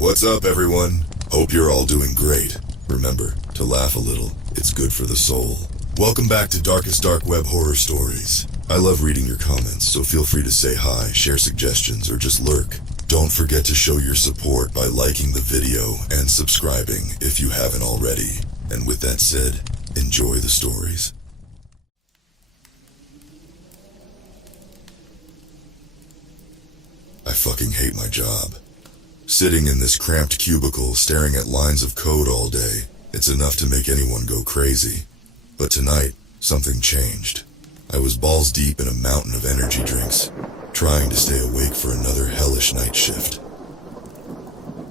What's up, everyone? Hope you're all doing great. Remember, to laugh a little, it's good for the soul. Welcome back to Darkest Dark Web Horror Stories. I love reading your comments, so feel free to say hi, share suggestions, or just lurk. Don't forget to show your support by liking the video and subscribing if you haven't already. And with that said, enjoy the stories. I fucking hate my job. Sitting in this cramped cubicle, staring at lines of code all day, it's enough to make anyone go crazy. But tonight, something changed. I was balls deep in a mountain of energy drinks, trying to stay awake for another hellish night shift.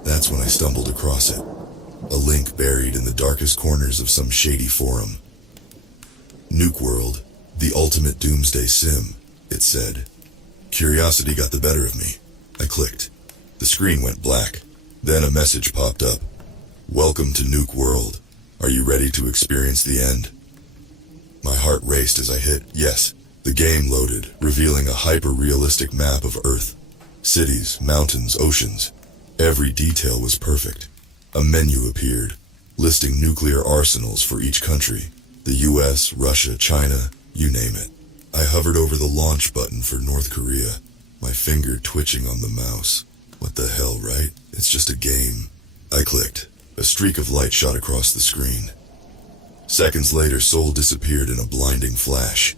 That's when I stumbled across it. A link buried in the darkest corners of some shady forum. Nuke World, the ultimate Doomsday sim, it said. Curiosity got the better of me. I clicked. The screen went black. Then a message popped up. Welcome to Nuke World. Are you ready to experience the end? My heart raced as I hit yes. The game loaded, revealing a hyper-realistic map of Earth. Cities, mountains, oceans. Every detail was perfect. A menu appeared, listing nuclear arsenals for each country. The US, Russia, China, you name it. I hovered over the launch button for North Korea, my finger twitching on the mouse. What the hell, right? It's just a game. I clicked. A streak of light shot across the screen. Seconds later, Seoul disappeared in a blinding flash.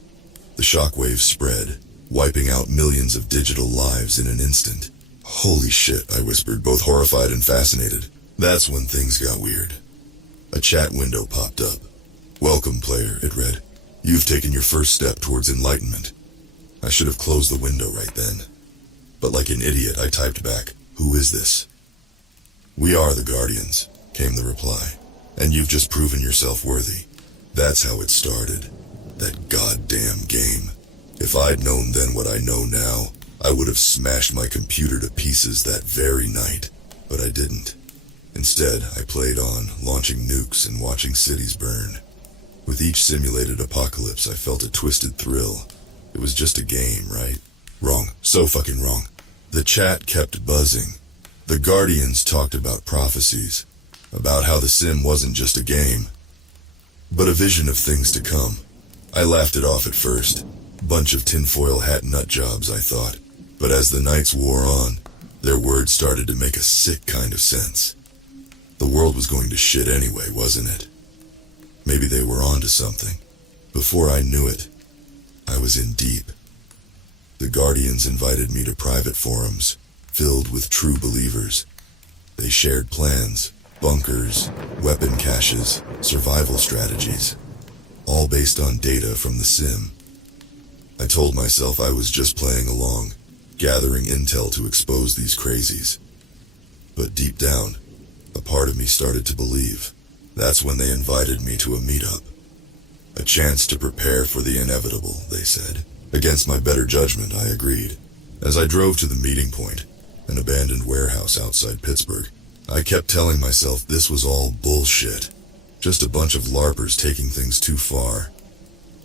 The shockwaves spread, wiping out millions of digital lives in an instant. Holy shit, I whispered, both horrified and fascinated. That's when things got weird. A chat window popped up. Welcome, player, it read. You've taken your first step towards enlightenment. I should have closed the window right then. But like an idiot, I typed back, who is this? We are the Guardians, came the reply. And you've just proven yourself worthy. That's how it started. That goddamn game. If I'd known then what I know now, I would have smashed my computer to pieces that very night. But I didn't. Instead, I played on, launching nukes and watching cities burn. With each simulated apocalypse, I felt a twisted thrill. It was just a game, right? Wrong. So fucking wrong. The chat kept buzzing. The Guardians talked about prophecies, about how the sim wasn't just a game, but a vision of things to come. I laughed it off at first. Bunch of tinfoil hat nut jobs, I thought. But as the nights wore on, their words started to make a sick kind of sense. The world was going to shit anyway, wasn't it? Maybe they were onto something. Before I knew it, I was in deep. The Guardians invited me to private forums, filled with true believers. They shared plans, bunkers, weapon caches, survival strategies, all based on data from the sim. I told myself I was just playing along, gathering intel to expose these crazies. But deep down, a part of me started to believe. That's when they invited me to a meetup. A chance to prepare for the inevitable, they said. Against my better judgment, I agreed. As I drove to the meeting point, an abandoned warehouse outside Pittsburgh, I kept telling myself this was all bullshit. Just a bunch of LARPers taking things too far.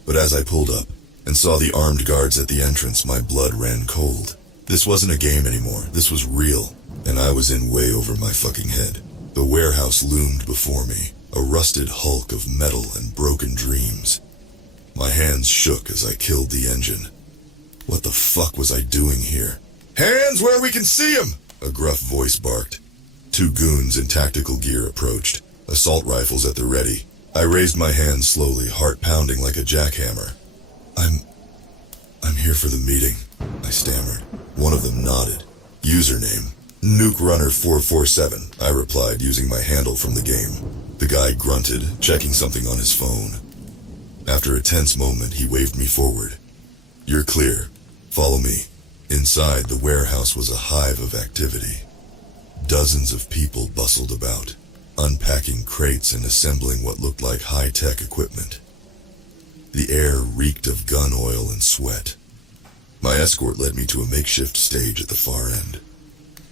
But as I pulled up and saw the armed guards at the entrance, my blood ran cold. This wasn't a game anymore. This was real, and I was in way over my fucking head. The warehouse loomed before me, a rusted hulk of metal and broken dreams. My hands shook as I killed the engine. What the fuck was I doing here? Hands where we can see 'em! A gruff voice barked. Two goons in tactical gear approached, assault rifles at the ready. I raised my hands slowly, heart pounding like a jackhammer. I'm here for the meeting, I stammered. One of them nodded. Username, NukeRunner447, I replied using my handle from the game. The guy grunted, checking something on his phone. After a tense moment, he waved me forward. You're clear. Follow me. Inside, the warehouse was a hive of activity. Dozens of people bustled about, unpacking crates and assembling what looked like high-tech equipment. The air reeked of gun oil and sweat. My escort led me to a makeshift stage at the far end.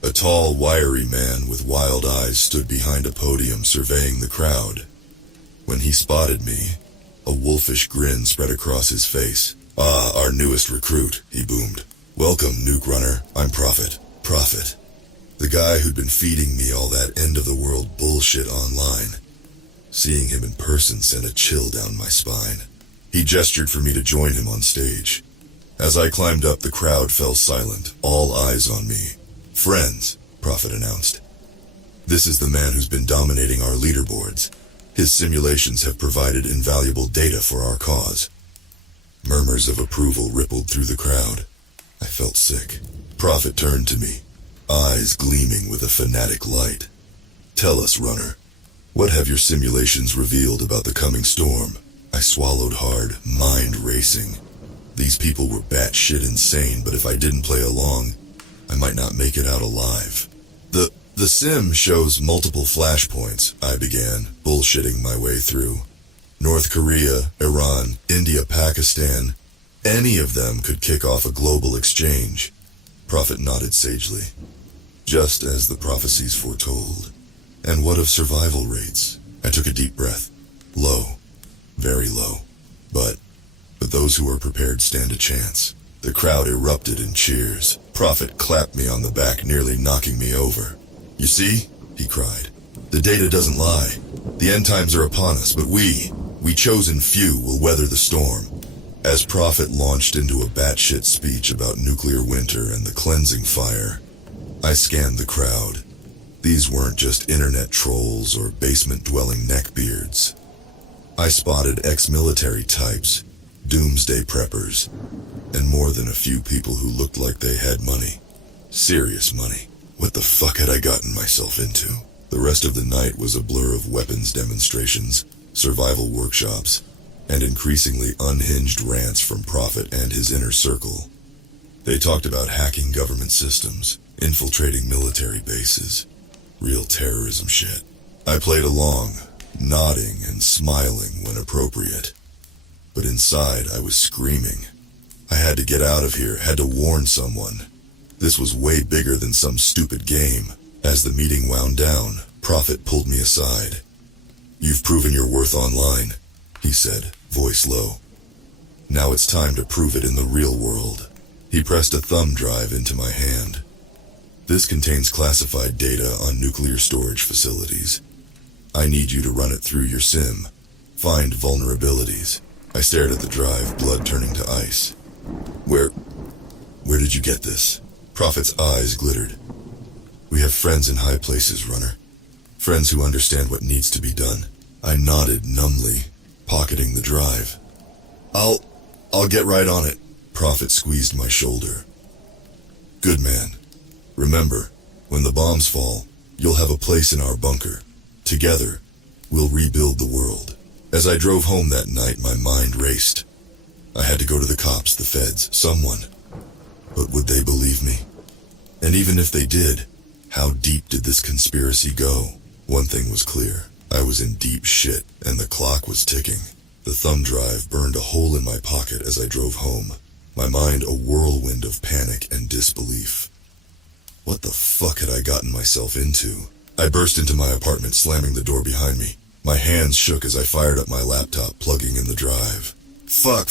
A tall, wiry man with wild eyes stood behind a podium surveying the crowd. When he spotted me, a wolfish grin spread across his face. Ah, our newest recruit, he boomed. Welcome, Nuke Runner. I'm Prophet. Prophet. The guy who'd been feeding me all that end-of-the-world bullshit online. Seeing him in person sent a chill down my spine. He gestured for me to join him on stage. As I climbed up, the crowd fell silent, all eyes on me. "Friends," Prophet announced. "This is the man who's been dominating our leaderboards. His simulations have provided invaluable data for our cause." Murmurs of approval rippled through the crowd. I felt sick. Prophet turned to me, eyes gleaming with a fanatic light. "Tell us, Runner, what have your simulations revealed about the coming storm?" I swallowed hard, mind racing. These people were batshit insane, but if I didn't play along, I might not make it out alive. The sim shows multiple flashpoints," I began, bullshitting my way through. "North Korea, Iran, India, Pakistan, any of them could kick off a global exchange." Prophet nodded sagely. "Just as the prophecies foretold. And what of survival rates?" I took a deep breath. "Low. Very low. But those who are prepared stand a chance." The crowd erupted in cheers. Prophet clapped me on the back, nearly knocking me over. "You see?" he cried. "The data doesn't lie. The end times are upon us, but we chosen few, will weather the storm." As Prophet launched into a batshit speech about nuclear winter and the cleansing fire, I scanned the crowd. These weren't just internet trolls or basement-dwelling neckbeards. I spotted ex-military types, doomsday preppers, and more than a few people who looked like they had money. Serious money. What the fuck had I gotten myself into? The rest of the night was a blur of weapons demonstrations, survival workshops, and increasingly unhinged rants from Prophet and his inner circle. They talked about hacking government systems, infiltrating military bases, real terrorism shit. I played along, nodding and smiling when appropriate. But inside, I was screaming. I had to get out of here, had to warn someone. This was way bigger than some stupid game. As the meeting wound down, Prophet pulled me aside. "You've proven your worth online," he said, voice low. "Now it's time to prove it in the real world." He pressed a thumb drive into my hand. "This contains classified data on nuclear storage facilities. I need you to run it through your sim. Find vulnerabilities." I stared at the drive, blood turning to ice. Where did you get this?" Prophet's eyes glittered. "We have friends in high places, Runner. Friends who understand what needs to be done." I nodded numbly, pocketing the drive. I'll get right on it." Prophet squeezed my shoulder. "Good man. Remember, when the bombs fall, you'll have a place in our bunker. Together, we'll rebuild the world." As I drove home that night, my mind raced. I had to go to the cops, the feds, someone. But would they believe me? And even if they did, how deep did this conspiracy go? One thing was clear. I was in deep shit, and the clock was ticking. The thumb drive burned a hole in my pocket as I drove home, my mind a whirlwind of panic and disbelief. What the fuck had I gotten myself into? I burst into my apartment, slamming the door behind me. My hands shook as I fired up my laptop, plugging in the drive. Fuck,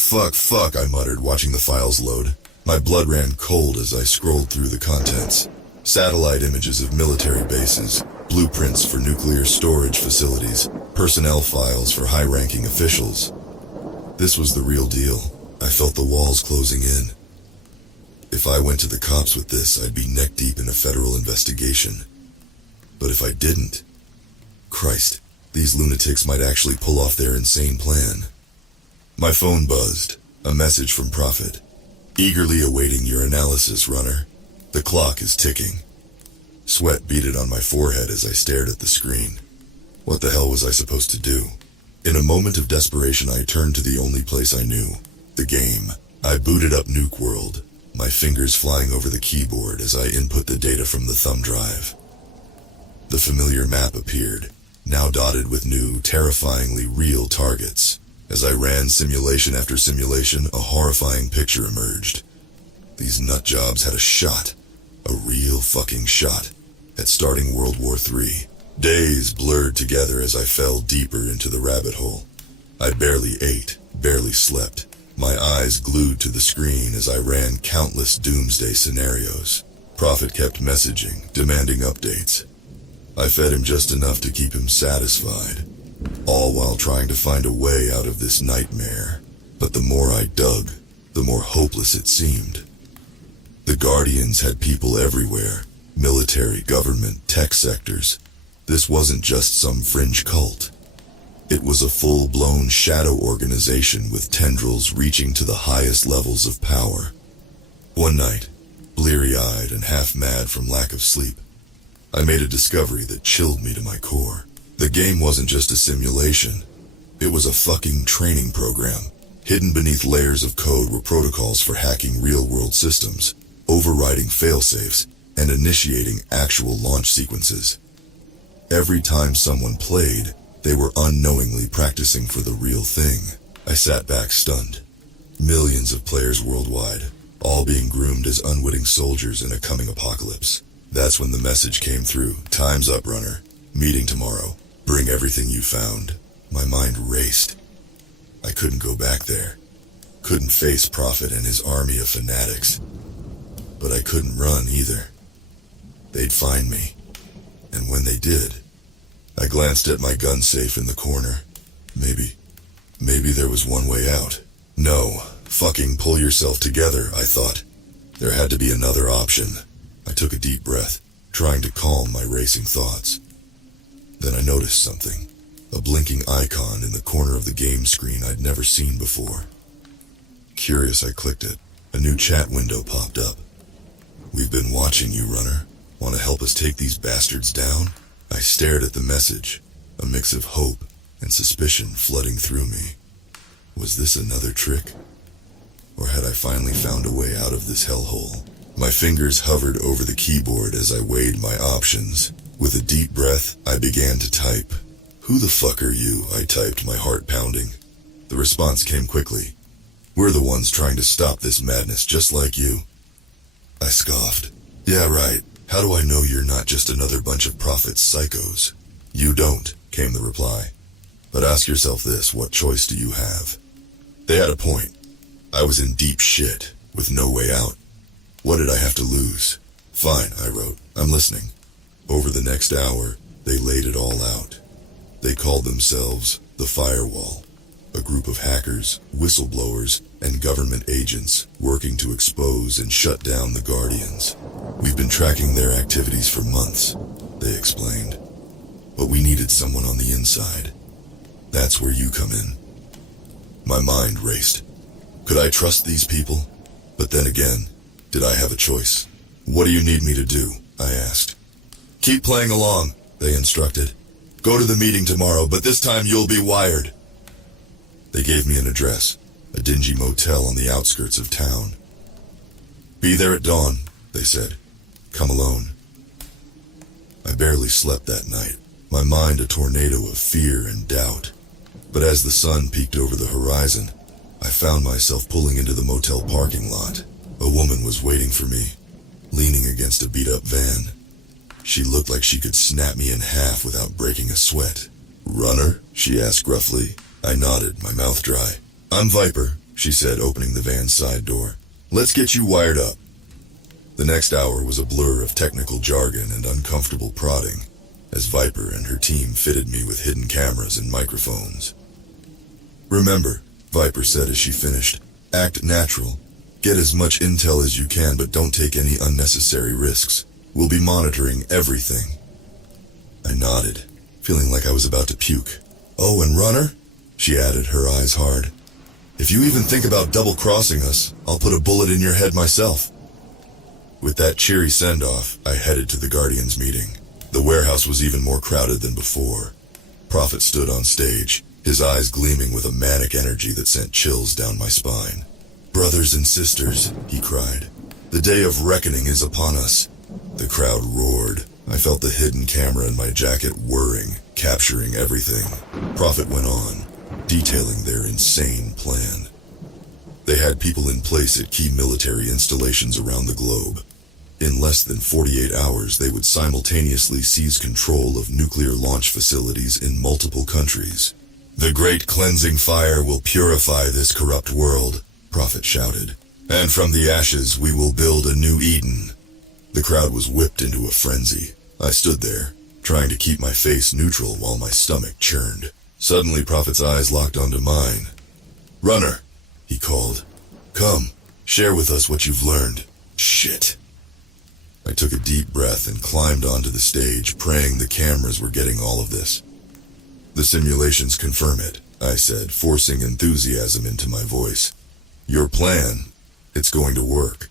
I muttered, watching the files load. My blood ran cold as I scrolled through the contents. Satellite images of military bases, blueprints for nuclear storage facilities, personnel files for high-ranking officials. This was the real deal. I felt the walls closing in. If I went to the cops with this, I'd be neck-deep in a federal investigation. But if I didn't, Christ, these lunatics might actually pull off their insane plan. My phone buzzed, a message from Prophet. "Eagerly awaiting your analysis, Runner. The clock is ticking." Sweat beaded on my forehead as I stared at the screen. What the hell was I supposed to do? In a moment of desperation, I turned to the only place I knew, the game. I booted up Nuke World, my fingers flying over the keyboard as I input the data from the thumb drive. The familiar map appeared, now dotted with new, terrifyingly real targets. As I ran simulation after simulation, a horrifying picture emerged. These nutjobs had a shot, a real fucking shot, at starting World War III. Days blurred together as I fell deeper into the rabbit hole. I barely ate, barely slept, my eyes glued to the screen as I ran countless doomsday scenarios. Prophet kept messaging, demanding updates. I fed him just enough to keep him satisfied, all while trying to find a way out of this nightmare. But the more I dug, the more hopeless it seemed. The Guardians had people everywhere, military, government, tech sectors. This wasn't just some fringe cult. It was a full-blown shadow organization with tendrils reaching to the highest levels of power. One night, bleary-eyed and half-mad from lack of sleep, I made a discovery that chilled me to my core. The game wasn't just a simulation. It was a fucking training program. Hidden beneath layers of code were protocols for hacking real-world systems, overriding failsafes, and initiating actual launch sequences. Every time someone played, they were unknowingly practicing for the real thing. I sat back stunned. Millions of players worldwide, all being groomed as unwitting soldiers in a coming apocalypse. That's when the message came through. Time's up, runner. Meeting tomorrow. Bring everything you found. My mind raced. I couldn't go back there. Couldn't face Prophet and his army of fanatics. But I couldn't run either. They'd find me. And when they did, I glanced at my gun safe in the corner. Maybe there was one way out. No, fucking pull yourself together, I thought. There had to be another option. I took a deep breath, trying to calm my racing thoughts. Then I noticed something. A blinking icon in the corner of the game screen I'd never seen before. Curious, I clicked it. A new chat window popped up. We've been watching you, runner. Want to help us take these bastards down? I stared at the message, a mix of hope and suspicion flooding through me. Was this another trick? Or had I finally found a way out of this hellhole? My fingers hovered over the keyboard as I weighed my options. With a deep breath, I began to type. Who the fuck are you? I typed, my heart pounding. The response came quickly. We're the ones trying to stop this madness, just like you. I scoffed. Yeah, right. How do I know you're not just another bunch of Prophet's psychos? You don't, came the reply. But ask yourself this, what choice do you have? They had a point. I was in deep shit, with no way out. What did I have to lose? Fine, I wrote. I'm listening. Over the next hour, they laid it all out. They called themselves the Firewall, a group of hackers, whistleblowers, and government agents working to expose and shut down the Guardians. We've been tracking their activities for months, they explained. But we needed someone on the inside. That's where you come in. My mind raced. Could I trust these people? But then again, did I have a choice? What do you need me to do? I asked. Keep playing along, they instructed. Go to the meeting tomorrow, but this time you'll be wired. They gave me an address, a dingy motel on the outskirts of town. Be there at dawn, they said. Come alone. I barely slept that night, my mind a tornado of fear and doubt. But as the sun peeked over the horizon, I found myself pulling into the motel parking lot. A woman was waiting for me, leaning against a beat-up van. She looked like she could snap me in half without breaking a sweat. Runner? She asked gruffly. I nodded, my mouth dry. I'm Viper, she said, opening the van's side door. Let's get you wired up. The next hour was a blur of technical jargon and uncomfortable prodding, as Viper and her team fitted me with hidden cameras and microphones. Remember, Viper said as she finished, act natural. Get as much intel as you can, but don't take any unnecessary risks. We'll be monitoring everything. I nodded, feeling like I was about to puke. Oh, and runner? She added, her eyes hard. If you even think about double-crossing us, I'll put a bullet in your head myself. With that cheery send-off, I headed to the Guardians meeting. The warehouse was even more crowded than before. Prophet stood on stage, his eyes gleaming with a manic energy that sent chills down my spine. Brothers and sisters, he cried, the day of reckoning is upon us. The crowd roared. I felt the hidden camera in my jacket whirring, capturing everything. Prophet went on, detailing their insane plan. They had people in place at key military installations around the globe. In less than 48 hours, they would simultaneously seize control of nuclear launch facilities in multiple countries. The great cleansing fire will purify this corrupt world, Prophet shouted. And from the ashes we will build a new Eden. The crowd was whipped into a frenzy. I stood there, trying to keep my face neutral while my stomach churned. Suddenly, Prophet's eyes locked onto mine. "Runner," he called. "Come, share with us what you've learned." Shit. I took a deep breath and climbed onto the stage, praying the cameras were getting all of this. "The simulations confirm it," I said, forcing enthusiasm into my voice. "Your plan, it's going to work."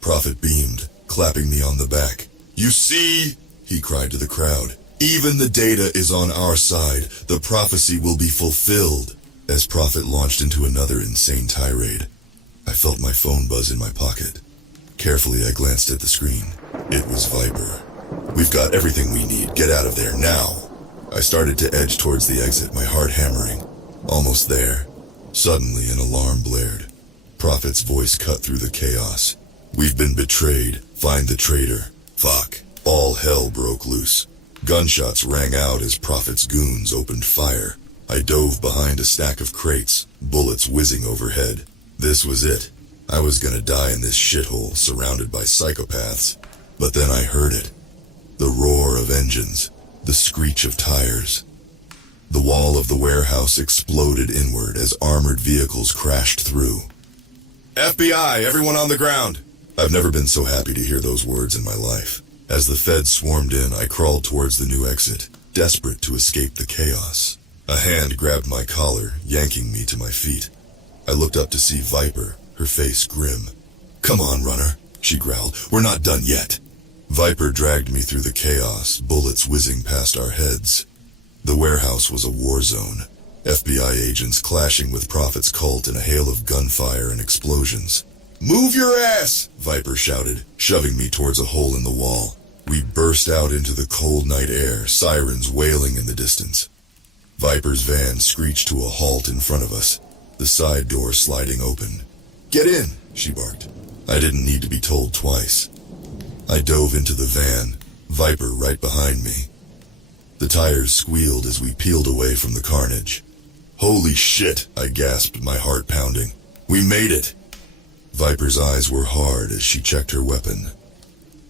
Prophet beamed, clapping me on the back. "You see?" he cried to the crowd. "Even the data is on our side. The prophecy will be fulfilled." As Prophet launched into another insane tirade, I felt my phone buzz in my pocket. Carefully, I glanced at the screen. It was Viper. "We've got everything we need. Get out of there now." I started to edge towards the exit, my heart hammering. Almost there. Suddenly, an alarm blared. Prophet's voice cut through the chaos. "We've been betrayed. Find the traitor." Fuck. All hell broke loose. Gunshots rang out as Prophet's goons opened fire. I dove behind a stack of crates, bullets whizzing overhead. This was it. I was gonna die in this shithole, surrounded by psychopaths. But then I heard it. The roar of engines, the screech of tires. The wall of the warehouse exploded inward as armored vehicles crashed through. "FBI, everyone on the ground!" I've never been so happy to hear those words in my life. As the feds swarmed in, I crawled towards the new exit, desperate to escape the chaos. A hand grabbed my collar, yanking me to my feet. I looked up to see Viper, her face grim. "Come on, runner," she growled. "We're not done yet." Viper dragged me through the chaos, bullets whizzing past our heads. The warehouse was a war zone. FBI agents clashing with Prophet's cult in a hail of gunfire and explosions. "Move your ass!" Viper shouted, shoving me towards a hole in the wall. We burst out into the cold night air, sirens wailing in the distance. Viper's van screeched to a halt in front of us, the side door sliding open. "Get in," she barked. I didn't need to be told twice. I dove into the van, Viper right behind me. The tires squealed as we peeled away from the carnage. "Holy shit," I gasped, my heart pounding. "We made it." Viper's eyes were hard as she checked her weapon.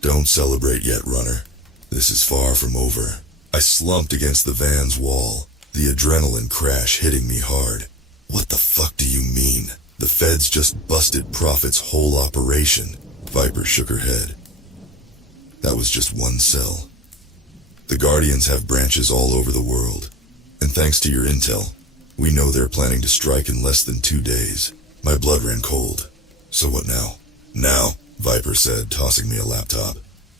"Don't celebrate yet, runner. This is far from over." I slumped against the van's wall, the adrenaline crash hitting me hard. "What the fuck do you mean? The feds just busted Prophet's whole operation." Viper shook her head. "That was just one cell. The Guardians have branches all over the world, and thanks to your intel, we know they're planning to strike in less than 2 days." My blood ran cold. "So what now?" "Now," Viper said, tossing me a laptop.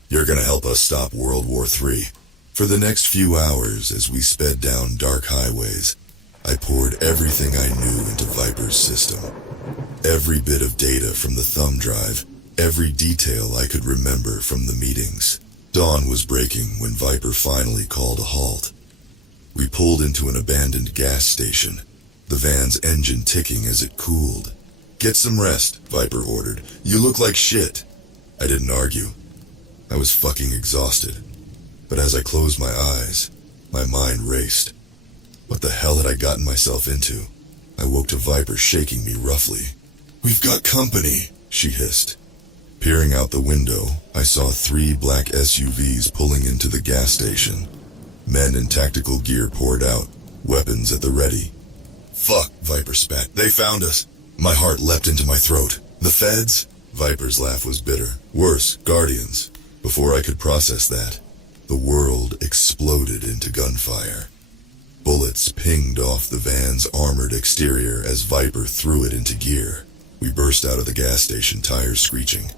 "You're gonna help us stop World War III." For the next few hours, as we sped down dark highways, I poured everything I knew into Viper's system. Every bit of data from the thumb drive, every detail I could remember from the meetings. Dawn was breaking when Viper finally called a halt. We pulled into an abandoned gas station, the van's engine ticking as it cooled. "Get some rest," Viper ordered. "You look like shit." I didn't argue. I was fucking exhausted. But as I closed my eyes, my mind raced. What the hell had I gotten myself into? I woke to Viper shaking me roughly. "We've got company," she hissed. Peering out the window, I saw 3 black SUVs pulling into the gas station. Men in tactical gear poured out, weapons at the ready. "Fuck," Viper spat. "They found us." My heart leapt into my throat. "The feds?" Viper's laugh was bitter. "Worse, Guardians." Before I could process that, the world exploded into gunfire. Bullets pinged off the van's armored exterior as Viper threw it into gear. We burst out of the gas station, tires screeching.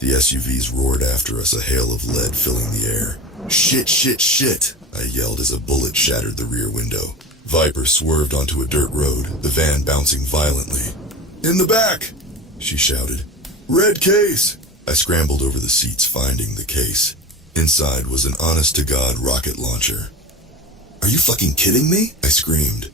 The SUVs roared after us, a hail of lead filling the air. "Shit, shit, shit," I yelled as a bullet shattered the rear window. Viper swerved onto a dirt road, the van bouncing violently. "In the back," she shouted. "Red case." I scrambled over the seats, finding the case. Inside was an honest-to-God rocket launcher. "Are you fucking kidding me?" I screamed.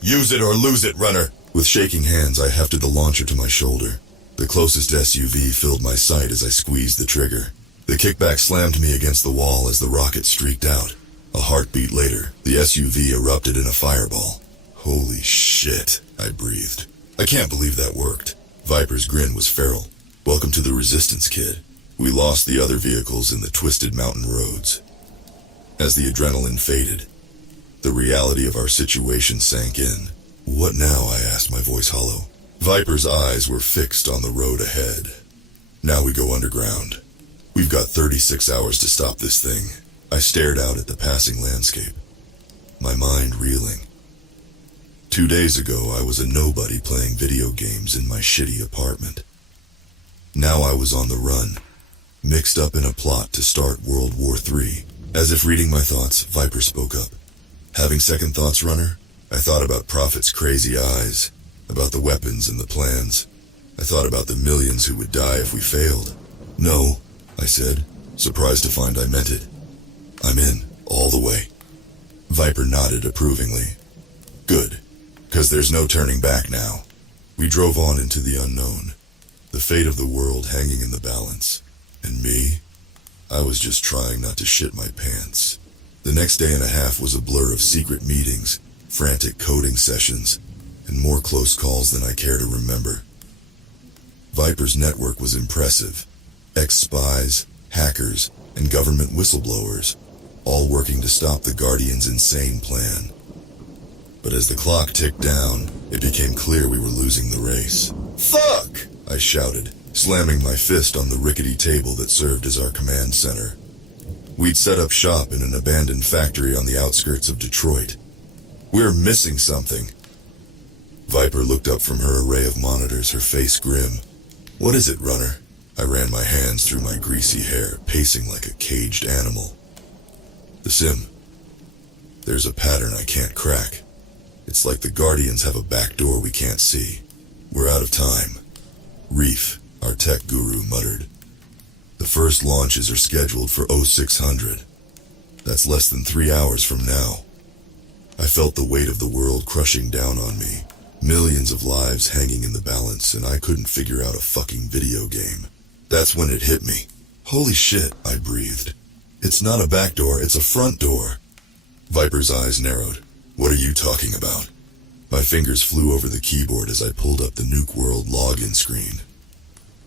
"Use it or lose it, runner." With shaking hands, I hefted the launcher to my shoulder. The closest SUV filled my sight as I squeezed the trigger. The kickback slammed me against the wall as the rocket streaked out. A heartbeat later, the SUV erupted in a fireball. "Holy shit," I breathed. "I can't believe that worked." Viper's grin was feral. "Welcome to the Resistance, kid." We lost the other vehicles in the twisted mountain roads. As the adrenaline faded, the reality of our situation sank in. What now? I asked, my voice hollow. Viper's eyes were fixed on the road ahead. Now we go underground. We've got 36 hours to stop this thing. I stared out at the passing landscape, my mind reeling. 2 days ago, I was a nobody playing video games in my shitty apartment. Now I was on the run, mixed up in a plot to start World War III. As if reading my thoughts, Viper spoke up. Having second thoughts, Runner? I thought about Prophet's crazy eyes, about the weapons and the plans. I thought about the millions who would die if we failed. No, I said, surprised to find I meant it. I'm in, all the way. Viper nodded approvingly. Good, 'cause there's no turning back now. We drove on into the unknown, the fate of the world hanging in the balance. And me? I was just trying not to shit my pants. The next day and a half was a blur of secret meetings, frantic coding sessions, and more close calls than I care to remember. Viper's network was impressive. Ex-spies, hackers, and government whistleblowers, all working to stop the Guardians' insane plan. But as the clock ticked down, it became clear we were losing the race. Fuck! I shouted, slamming my fist on the rickety table that served as our command center. We'd set up shop in an abandoned factory on the outskirts of Detroit. We're missing something. Viper looked up from her array of monitors, her face grim. What is it, Runner? I ran my hands through my greasy hair, pacing like a caged animal. The sim. There's a pattern I can't crack. It's like the Guardians have a back door we can't see. We're out of time. Reef, our tech guru, muttered. The first launches are scheduled for 0600. That's less than 3 hours from now. I felt the weight of the world crushing down on me. Millions of lives hanging in the balance, and I couldn't figure out a fucking video game. That's when it hit me. Holy shit, I breathed. It's not a back door, it's a front door. Viper's eyes narrowed. What are you talking about? My fingers flew over the keyboard as I pulled up the Nuke World login screen.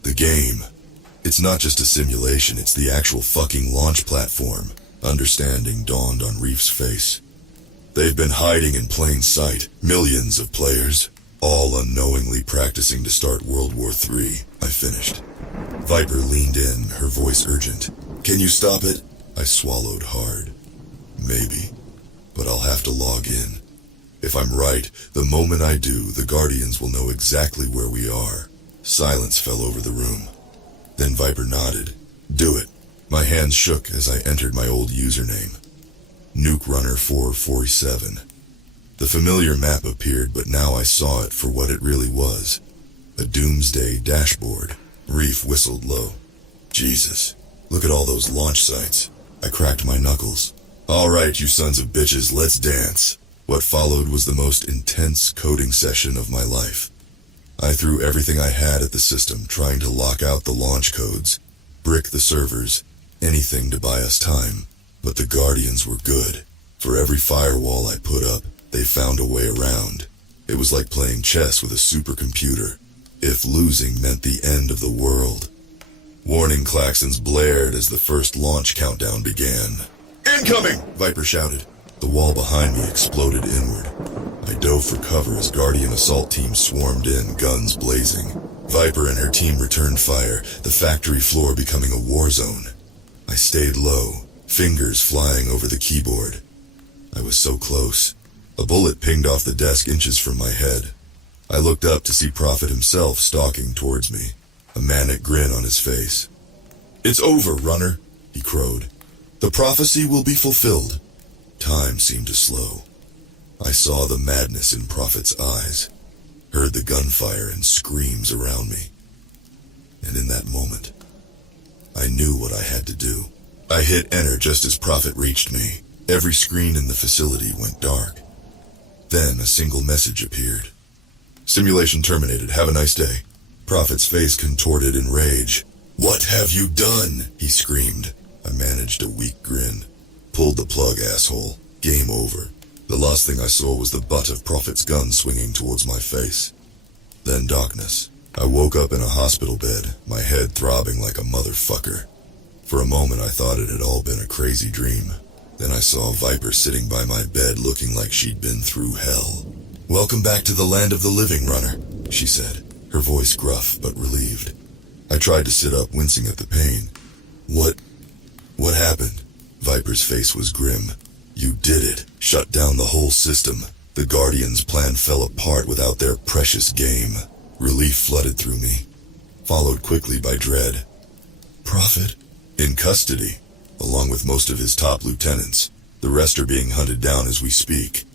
The game. It's not just a simulation, it's the actual fucking launch platform. Understanding dawned on Reef's face. They've been hiding in plain sight, millions of players, all unknowingly practicing to start World War III, I finished. Viper leaned in, her voice urgent. Can you stop it? I swallowed hard. Maybe, but I'll have to log in. If I'm right, the moment I do, the Guardians will know exactly where we are. Silence fell over the room. Then Viper nodded. Do it. My hands shook as I entered my old username. Nuke Runner 447. The familiar map appeared, but now I saw it for what it really was. A Doomsday dashboard. Reef whistled low. Jesus, look at all those launch sites. I cracked my knuckles. All right, you sons of bitches, let's dance. What followed was the most intense coding session of my life. I threw everything I had at the system, trying to lock out the launch codes, brick the servers, anything to buy us time. But the Guardians were good. For every firewall I put up, they found a way around. It was like playing chess with a supercomputer. If losing meant the end of the world. Warning klaxons blared as the first launch countdown began. Incoming! Viper shouted. The wall behind me exploded inward. I dove for cover as Guardian assault teams swarmed in, guns blazing. Viper and her team returned fire, the factory floor becoming a war zone. I stayed low, fingers flying over the keyboard. I was so close. A bullet pinged off the desk inches from my head. I looked up to see Prophet himself stalking towards me, a manic grin on his face. It's over, Runner, he crowed. The prophecy will be fulfilled. Time seemed to slow. I saw the madness in Prophet's eyes, heard the gunfire and screams around me. And in that moment, I knew what I had to do. I hit enter just as Prophet reached me. Every screen in the facility went dark. Then a single message appeared. Simulation terminated. Have a nice day. Prophet's face contorted in rage. What have you done? He screamed. I managed a weak grin. Pulled the plug, asshole. Game over. The last thing I saw was the butt of Prophet's gun swinging towards my face. Then darkness. I woke up in a hospital bed, my head throbbing like a motherfucker. For a moment I thought it had all been a crazy dream. Then I saw Viper sitting by my bed looking like she'd been through hell. "Welcome back to the land of the living, runner," she said, her voice gruff but relieved. I tried to sit up, wincing at the pain. What happened?" Viper's face was grim. "You did it. Shut down the whole system. The Guardians' plan fell apart without their precious game." Relief flooded through me, followed quickly by dread. "Prophet?" "In custody, along with most of his top lieutenants. The rest are being hunted down as we speak."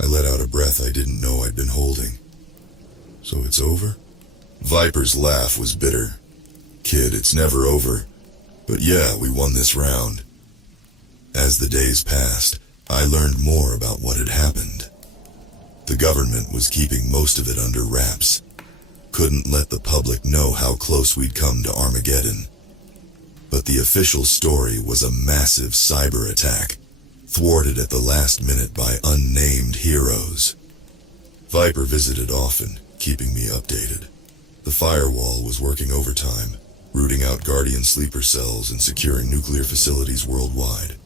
I let out a breath I didn't know I'd been holding. "So it's over?" Viper's laugh was bitter. "Kid, it's never over. But yeah, we won this round." As the days passed, I learned more about what had happened. The government was keeping most of it under wraps. Couldn't let the public know how close we'd come to Armageddon. But the official story was a massive cyber attack, thwarted at the last minute by unnamed heroes. Viper visited often, keeping me updated. The firewall was working overtime, rooting out Guardian sleeper cells and securing nuclear facilities worldwide.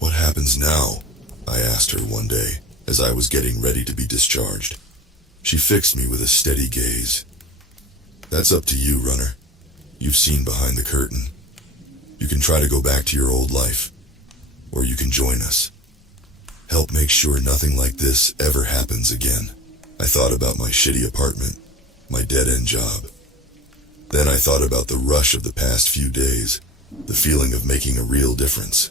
"What happens now?" I asked her one day, as I was getting ready to be discharged. She fixed me with a steady gaze. "That's up to you, runner. You've seen behind the curtain. You can try to go back to your old life, or you can join us. Help make sure nothing like this ever happens again." I thought about my shitty apartment, my dead-end job. Then I thought about the rush of the past few days, the feeling of making a real difference.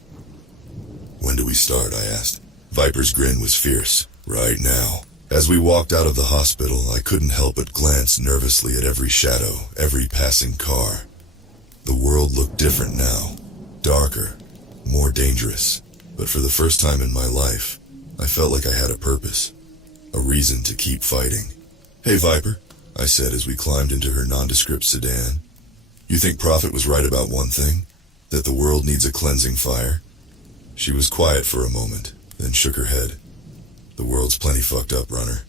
"When do we start?" I asked. Viper's grin was fierce. "Right now." As we walked out of the hospital, I couldn't help but glance nervously at every shadow, every passing car. The world looked different now, darker, more dangerous. But for the first time in my life, I felt like I had a purpose, a reason to keep fighting. "Hey Viper," I said as we climbed into her nondescript sedan. "You think Prophet was right about one thing? That the world needs a cleansing fire?" She was quiet for a moment, then shook her head. "The world's plenty fucked up, runner.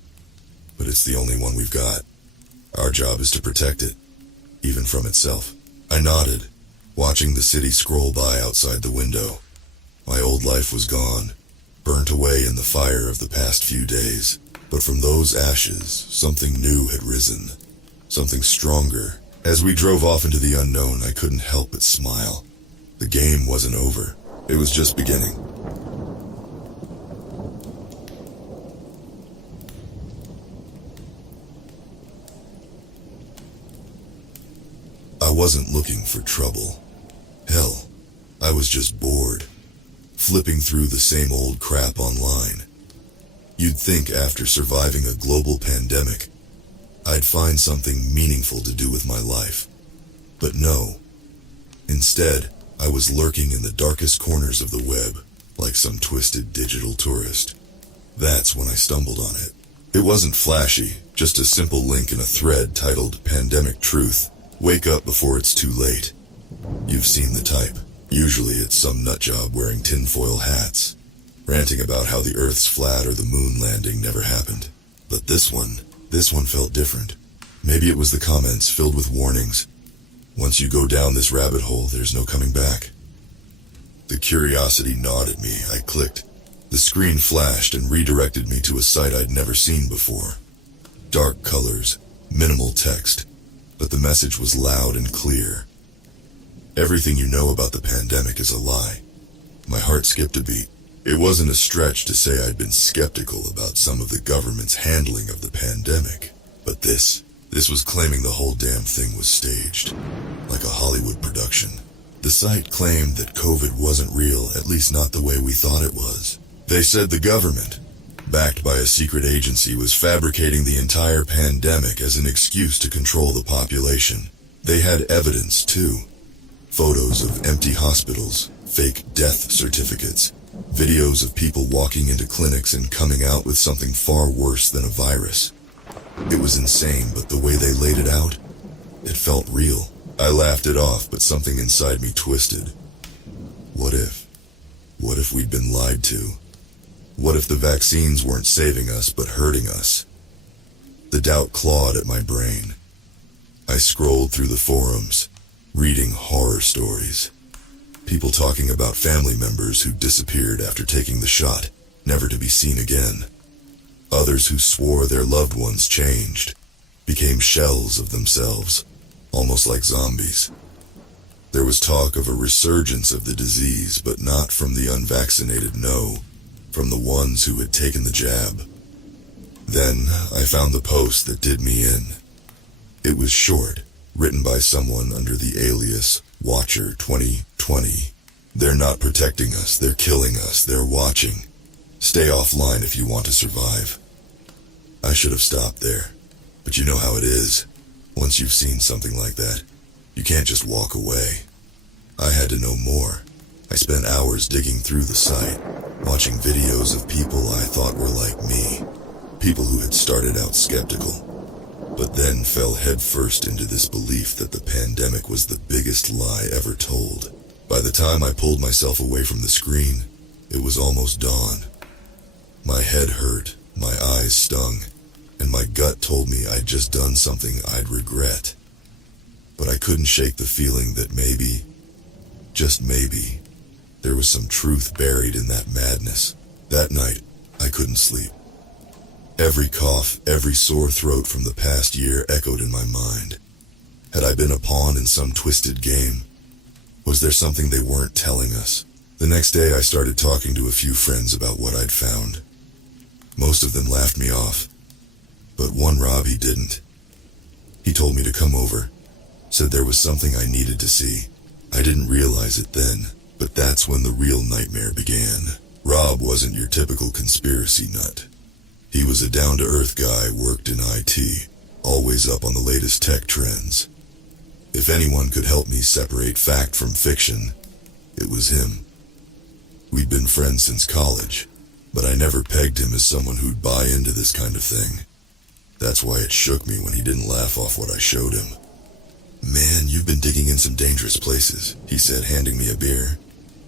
But it's the only one we've got. Our job is to protect it, even from itself." I nodded, watching the city scroll by outside the window. My old life was gone, burnt away in the fire of the past few days. But from those ashes, something new had risen, something stronger. As we drove off into the unknown, I couldn't help but smile. The game wasn't over. It was just beginning. I wasn't looking for trouble. Hell, I was just bored, flipping through the same old crap online. You'd think after surviving a global pandemic, I'd find something meaningful to do with my life. But no. Instead, I was lurking in the darkest corners of the web, like some twisted digital tourist. That's when I stumbled on it. It wasn't flashy, just a simple link in a thread titled Pandemic Truth. Wake up before it's too late. You've seen the type. Usually it's some nutjob wearing tinfoil hats, ranting about how the Earth's flat or the moon landing never happened. But this one felt different. Maybe it was the comments filled with warnings. Once you go down this rabbit hole, there's no coming back. The curiosity gnawed at me. I clicked. The screen flashed and redirected me to a site I'd never seen before. Dark colors, minimal text, but the message was loud and clear. Everything you know about the pandemic is a lie. My heart skipped a beat. It wasn't a stretch to say I'd been skeptical about some of the government's handling of the pandemic. But this was claiming the whole damn thing was staged, like a Hollywood production. The site claimed that COVID wasn't real, at least not the way we thought it was. They said the government, backed by a secret agency, was fabricating the entire pandemic as an excuse to control the population. They had evidence, too. Photos of empty hospitals, fake death certificates, videos of people walking into clinics and coming out with something far worse than a virus. It was insane, but the way they laid it out, it felt real. I laughed it off, but something inside me twisted. What if? What if we'd been lied to? What if the vaccines weren't saving us but hurting us? The doubt clawed at my brain. I scrolled through the forums, reading horror stories. People talking about family members who disappeared after taking the shot, never to be seen again. Others who swore their loved ones changed, became shells of themselves, almost like zombies. There was talk of a resurgence of the disease, but not from the unvaccinated, no, from the ones who had taken the jab. Then I found the post that did me in. It was short, written by someone under the alias Watcher 2020. They're not protecting us, they're killing us, they're watching. Stay offline if you want to survive. I should have stopped there, but you know how it is. Once you've seen something like that, you can't just walk away. I had to know more. I spent hours digging through the site, watching videos of people I thought were like me, people who had started out skeptical, but then fell headfirst into this belief that the pandemic was the biggest lie ever told. By the time I pulled myself away from the screen, it was almost dawn. My head hurt, my eyes stung, and my gut told me I'd just done something I'd regret. But I couldn't shake the feeling that maybe, just maybe, there was some truth buried in that madness. That night, I couldn't sleep. Every cough, every sore throat from the past year echoed in my mind. Had I been a pawn in some twisted game? Was there something they weren't telling us? The next day I started talking to a few friends about what I'd found. Most of them laughed me off, but one Rob, he didn't. He told me to come over, said there was something I needed to see. I didn't realize it then, but that's when the real nightmare began. Rob wasn't your typical conspiracy nut. He was a down-to-earth guy, worked in IT, always up on the latest tech trends. If anyone could help me separate fact from fiction, it was him. We'd been friends since college, but I never pegged him as someone who'd buy into this kind of thing. That's why it shook me when he didn't laugh off what I showed him. "Man, you've been digging in some dangerous places," he said, handing me a beer.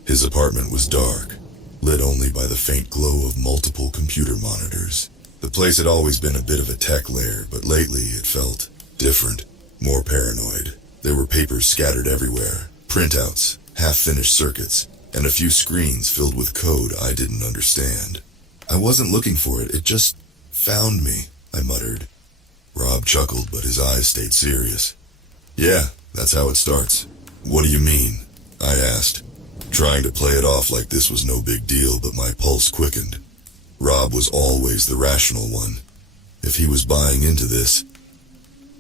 His apartment was dark, lit only by the faint glow of multiple computer monitors. The place had always been a bit of a tech lair, but lately it felt different, more paranoid. There were papers scattered everywhere, printouts, half-finished circuits, and a few screens filled with code I didn't understand. "I wasn't looking for it, it just found me," I muttered. Rob chuckled, but his eyes stayed serious. "Yeah, that's how it starts." "What do you mean?" I asked, trying to play it off like this was no big deal, but my pulse quickened. Rob was always the rational one. If he was buying into this...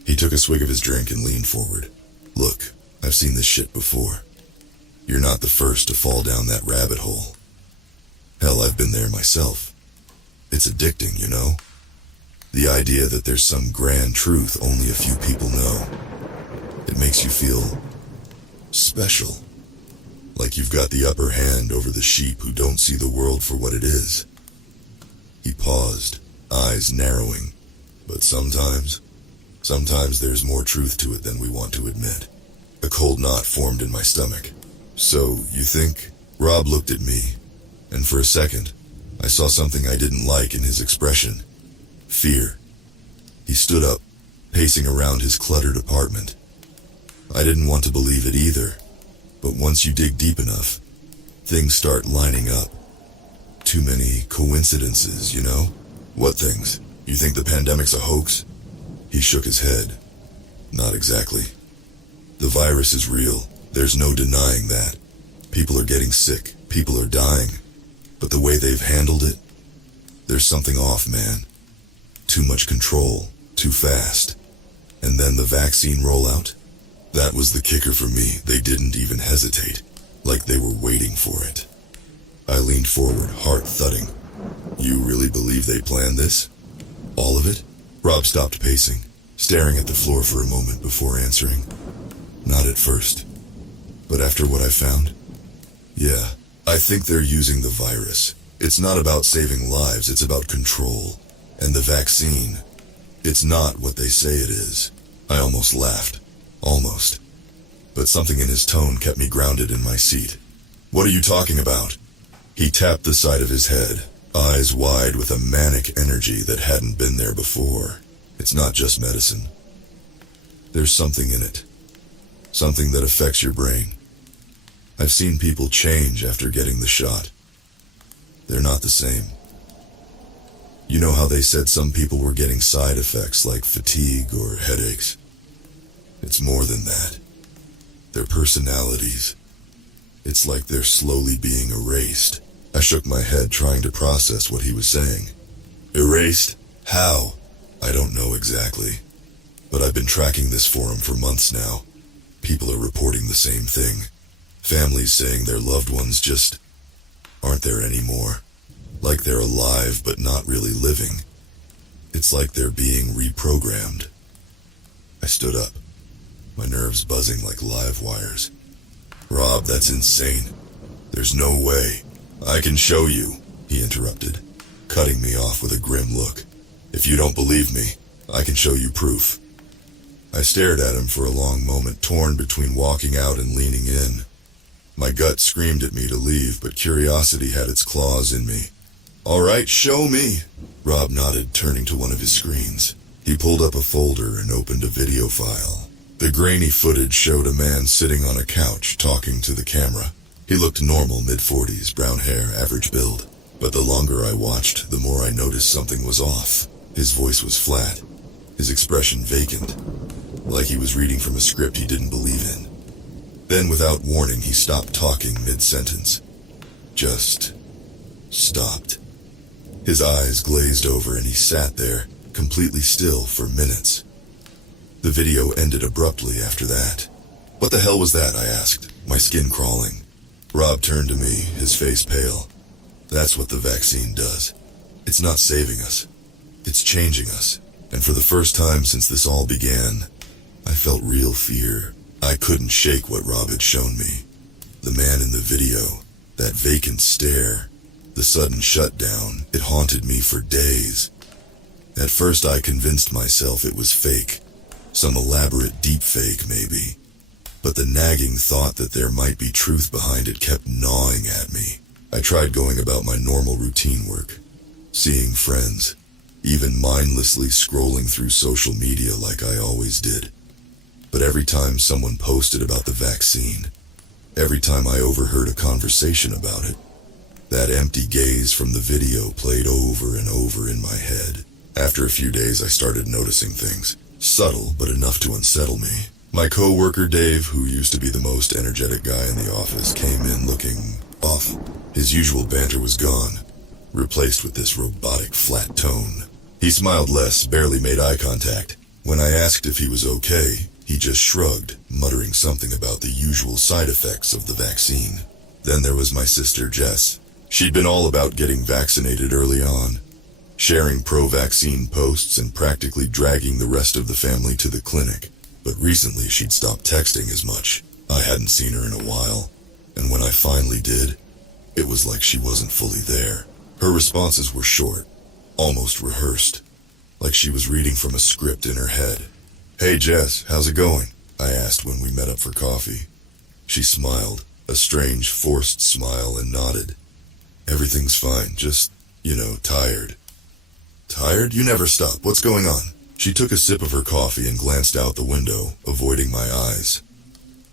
He took a swig of his drink and leaned forward. "Look, I've seen this shit before. You're not the first to fall down that rabbit hole. Hell, I've been there myself. It's addicting, you know? The idea that there's some grand truth only a few people know. It makes you feel special. Like you've got the upper hand over the sheep who don't see the world for what it is." He paused, eyes narrowing. "But sometimes there's more truth to it than we want to admit." A cold knot formed in my stomach. "So, you think?" Rob looked at me, and for a second, I saw something I didn't like in his expression. Fear. He stood up, pacing around his cluttered apartment. I didn't want to believe it either, but once you dig deep enough, things start lining up. Too many coincidences, you know? "What things? You think the pandemic's a hoax?" He shook his head. "Not exactly. The virus is real. There's no denying that. People are getting sick. People are dying. But the way they've handled it, there's something off, man. Too much control. Too fast. And then the vaccine rollout? That was the kicker for me. They didn't even hesitate. Like they were waiting for it." I leaned forward, heart thudding. "You really believe they planned this? All of it?" Rob stopped pacing, staring at the floor for a moment before answering. "Not at first. But after what I found? Yeah, I think they're using the virus. It's not about saving lives, it's about control. And the vaccine, it's not what they say it is." I almost laughed. Almost. But something in his tone kept me grounded in my seat. "What are you talking about?" He tapped the side of his head, eyes wide with a manic energy that hadn't been there before. "It's not just medicine. There's something in it. Something that affects your brain. I've seen people change after getting the shot. They're not the same. You know how they said some people were getting side effects like fatigue or headaches? It's more than that. Their personalities. It's like they're slowly being erased. I shook my head, trying to process what he was saying. Erased? How? I don't know exactly. But I've been tracking this forum for months now. People are reporting the same thing. Families saying their loved ones just aren't there anymore. Like they're alive but not really living. It's like they're being reprogrammed. I stood up, my nerves buzzing like live wires. Rob, that's insane. There's no way. I can show you, he interrupted, cutting me off with a grim look. If you don't believe me, I can show you proof. I stared at him for a long moment, torn between walking out and leaning in. My gut screamed at me to leave, but curiosity had its claws in me. All right, show me, Rob nodded, turning to one of his screens. He pulled up a folder and opened a video file. The grainy footage showed a man sitting on a couch talking to the camera. He looked normal, mid-40s, brown hair, average build. But the longer I watched, the more I noticed something was off. His voice was flat, his expression vacant, like he was reading from a script he didn't believe in. Then, without warning, he stopped talking mid-sentence. Just stopped. His eyes glazed over and he sat there, completely still, for minutes. The video ended abruptly after that. What the hell was that? I asked, my skin crawling. Rob turned to me, his face pale. That's what the vaccine does. It's not saving us. It's changing us. And for the first time since this all began, I felt real fear. I couldn't shake what Rob had shown me. The man in the video, that vacant stare, the sudden shutdown, it haunted me for days. At first I convinced myself it was fake. Some elaborate deep fake, maybe. But the nagging thought that there might be truth behind it kept gnawing at me. I tried going about my normal routine work, seeing friends, even mindlessly scrolling through social media like I always did. But every time someone posted about the vaccine, every time I overheard a conversation about it, that empty gaze from the video played over and over in my head. After a few days, I started noticing things, subtle but enough to unsettle me. My co-worker Dave, who used to be the most energetic guy in the office, came in looking off. His usual banter was gone, replaced with this robotic flat tone. He smiled less, barely made eye contact. When I asked if he was okay, he just shrugged, muttering something about the usual side effects of the vaccine. Then there was my sister Jess. She'd been all about getting vaccinated early on, sharing pro-vaccine posts and practically dragging the rest of the family to the clinic. But recently she'd stopped texting as much. I hadn't seen her in a while, and when I finally did, it was like she wasn't fully there. Her responses were short, almost rehearsed, like she was reading from a script in her head. Hey Jess, how's it going? I asked when we met up for coffee. She smiled, a strange, forced smile, and nodded. Everything's fine, just, tired. Tired? You never stop. What's going on? She took a sip of her coffee and glanced out the window, avoiding my eyes.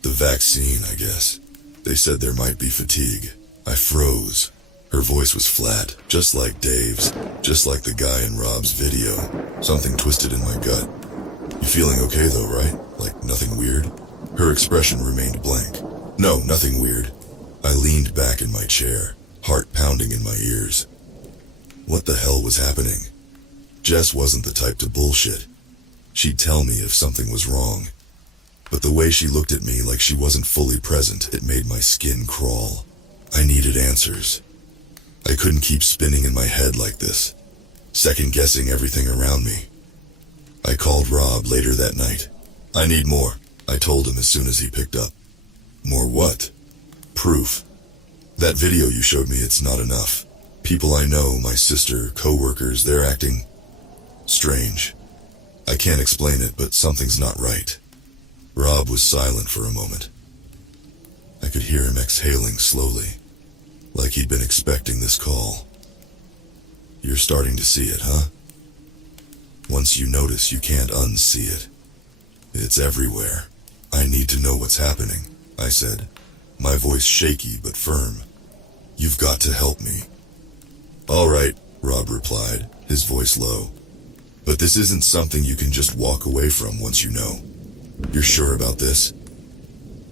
The vaccine, I guess. They said there might be fatigue. I froze. Her voice was flat, just like Dave's, just like the guy in Rob's video. Something twisted in my gut. You feeling okay though, right? Like nothing weird? Her expression remained blank. No, nothing weird. I leaned back in my chair, heart pounding in my ears. What the hell was happening? Jess wasn't the type to bullshit. She'd tell me if something was wrong. But the way she looked at me like she wasn't fully present, it made my skin crawl. I needed answers. I couldn't keep spinning in my head like this, second-guessing everything around me. I called Rob later that night. I need more, I told him as soon as he picked up. More what? Proof. That video you showed me, it's not enough. People I know, my sister, co-workers, they're acting strange. I can't explain it, but something's not right. Rob was silent for a moment. I could hear him exhaling slowly, like he'd been expecting this call. You're starting to see it, huh? Once you notice, you can't unsee it. It's everywhere. I need to know what's happening, I said, my voice shaky but firm. You've got to help me. All right, Rob replied, his voice low. But this isn't something you can just walk away from once you know. You're sure about this?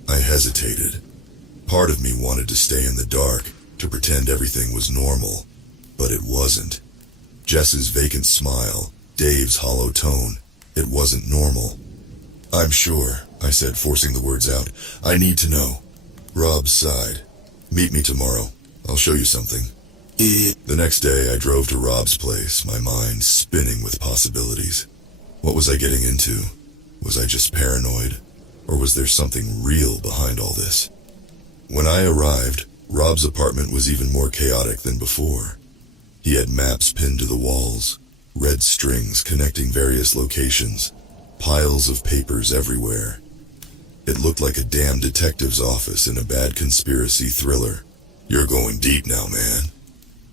I hesitated. Part of me wanted to stay in the dark, to pretend everything was normal, but it wasn't. Jess's vacant smile, Dave's hollow tone, it wasn't normal. I'm sure, I said, forcing the words out. I need to know. Rob sighed. Meet me tomorrow. I'll show you something. The next day I drove to Rob's place, my mind spinning with possibilities. What was I getting into? Was I just paranoid? Or was there something real behind all this? When I arrived, Rob's apartment was even more chaotic than before. He had maps pinned to the walls, red strings connecting various locations, piles of papers everywhere. It looked like a damn detective's office in a bad conspiracy thriller. You're going deep now, man,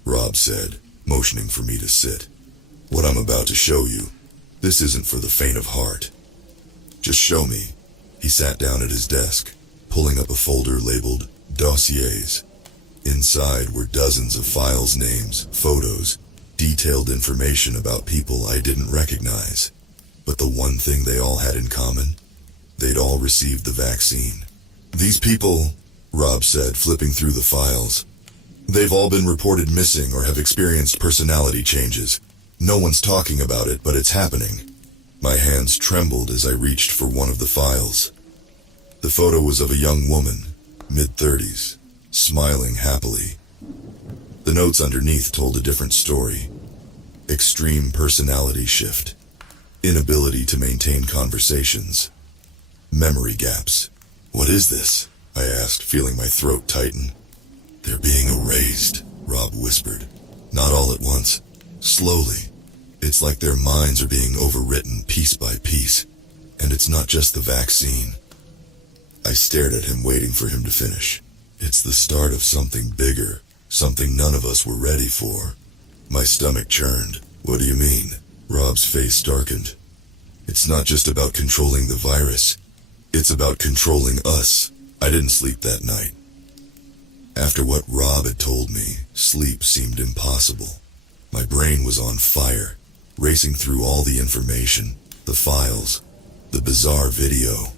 Rob said, motioning for me to sit. What I'm about to show you, this isn't for the faint of heart. Just show me. He sat down at his desk, pulling up a folder labeled Dossiers. Inside were dozens of files, names, photos, detailed information about people I didn't recognize. But the one thing they all had in common, they'd all received the vaccine. These people, Rob said, flipping through the files, they've all been reported missing or have experienced personality changes. No one's talking about it, but it's happening. My hands trembled as I reached for one of the files. The photo was of a young woman, mid-30s, smiling happily. The notes underneath told a different story. Extreme personality shift. Inability to maintain conversations. Memory gaps. What is this? I asked, feeling my throat tighten. They're being erased, Rob whispered. Not all at once. Slowly. It's like their minds are being overwritten piece by piece. And it's not just the vaccine. I stared at him, waiting for him to finish. It's the start of something bigger, something none of us were ready for. My stomach churned. What do you mean? Rob's face darkened. It's not just about controlling the virus. It's about controlling us. I didn't sleep that night. After what Rob had told me, sleep seemed impossible. My brain was on fire, racing through all the information, the files, the bizarre video.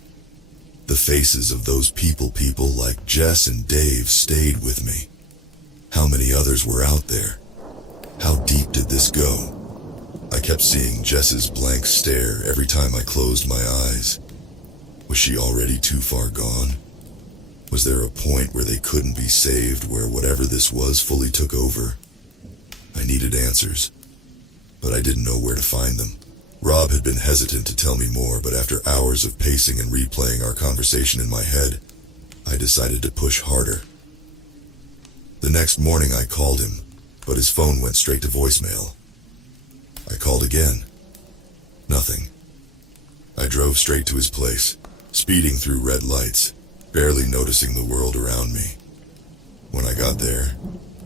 The faces of those people like Jess and Dave stayed with me. How many others were out there? How deep did this go? I kept seeing Jess's blank stare every time I closed my eyes. Was she already too far gone? Was there a point where they couldn't be saved, where whatever this was fully took over? I needed answers, but I didn't know where to find them. Rob had been hesitant to tell me more, but after hours of pacing and replaying our conversation in my head, I decided to push harder. The next morning I called him, but his phone went straight to voicemail. I called again. Nothing. I drove straight to his place, speeding through red lights, barely noticing the world around me. When I got there,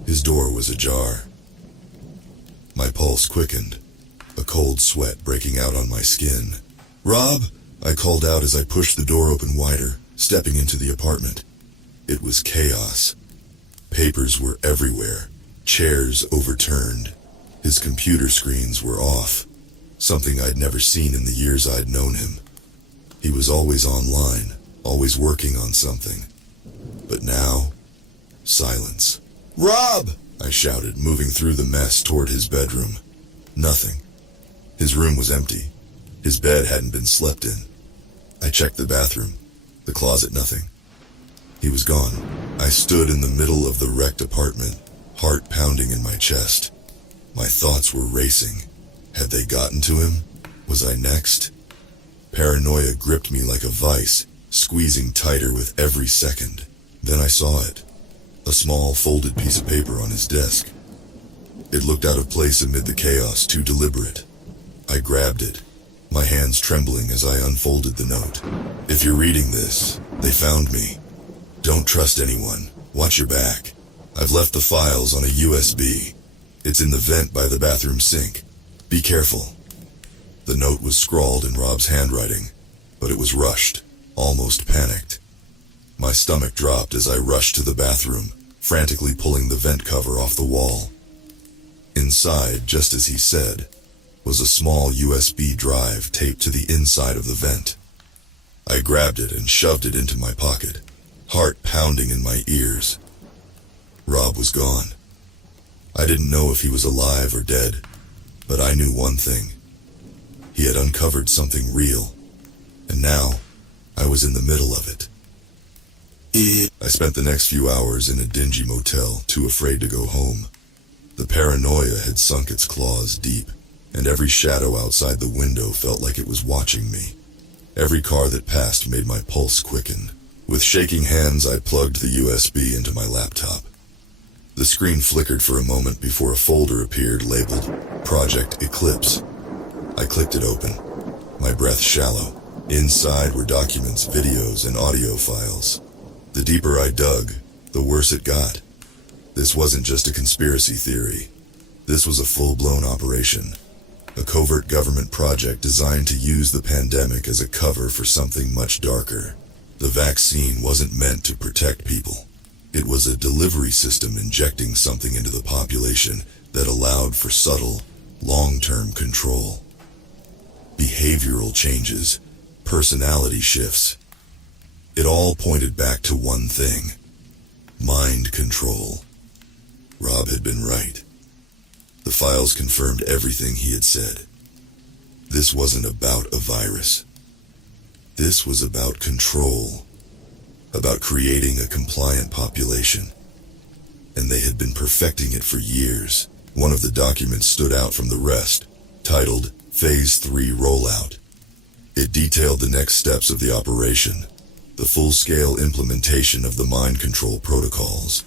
his door was ajar. My pulse quickened, a cold sweat breaking out on my skin. "Rob!" I called out as I pushed the door open wider, stepping into the apartment. It was chaos. Papers were everywhere, chairs overturned. His computer screens were off, something I'd never seen in the years I'd known him. He was always online, always working on something. But now, silence. "Rob!" I shouted, moving through the mess toward his bedroom. Nothing. His room was empty. His bed hadn't been slept in. I checked the bathroom, the closet, nothing. He was gone. I stood in the middle of the wrecked apartment, heart pounding in my chest. My thoughts were racing. Had they gotten to him? Was I next? Paranoia gripped me like a vice, squeezing tighter with every second. Then I saw it. A small folded piece of paper on his desk. It looked out of place amid the chaos, too deliberate. I grabbed it, my hands trembling as I unfolded the note. "If you're reading this, they found me. Don't trust anyone. Watch your back. I've left the files on a USB. It's in the vent by the bathroom sink. Be careful." The note was scrawled in Rob's handwriting, but it was rushed, almost panicked. My stomach dropped as I rushed to the bathroom, frantically pulling the vent cover off the wall. Inside, just as he said, was a small USB drive taped to the inside of the vent. I grabbed it and shoved it into my pocket, heart pounding in my ears. Rob was gone. I didn't know if he was alive or dead, but I knew one thing. He had uncovered something real, and now I was in the middle of it. I spent the next few hours in a dingy motel, too afraid to go home. The paranoia had sunk its claws deep, and every shadow outside the window felt like it was watching me. Every car that passed made my pulse quicken. With shaking hands, I plugged the USB into my laptop. The screen flickered for a moment before a folder appeared labeled Project Eclipse. I clicked it open, my breath shallow. Inside were documents, videos, and audio files. The deeper I dug, the worse it got. This wasn't just a conspiracy theory. This was a full-blown operation. A covert government project designed to use the pandemic as a cover for something much darker. The vaccine wasn't meant to protect people. It was a delivery system injecting something into the population that allowed for subtle, long-term control. Behavioral changes, personality shifts. It all pointed back to one thing: mind control. Rob had been right. The files confirmed everything he had said. This wasn't about a virus. This was about control, about creating a compliant population. And they had been perfecting it for years. One of the documents stood out from the rest, titled Phase 3 Rollout. It detailed the next steps of the operation, the full-scale implementation of the mind control protocols.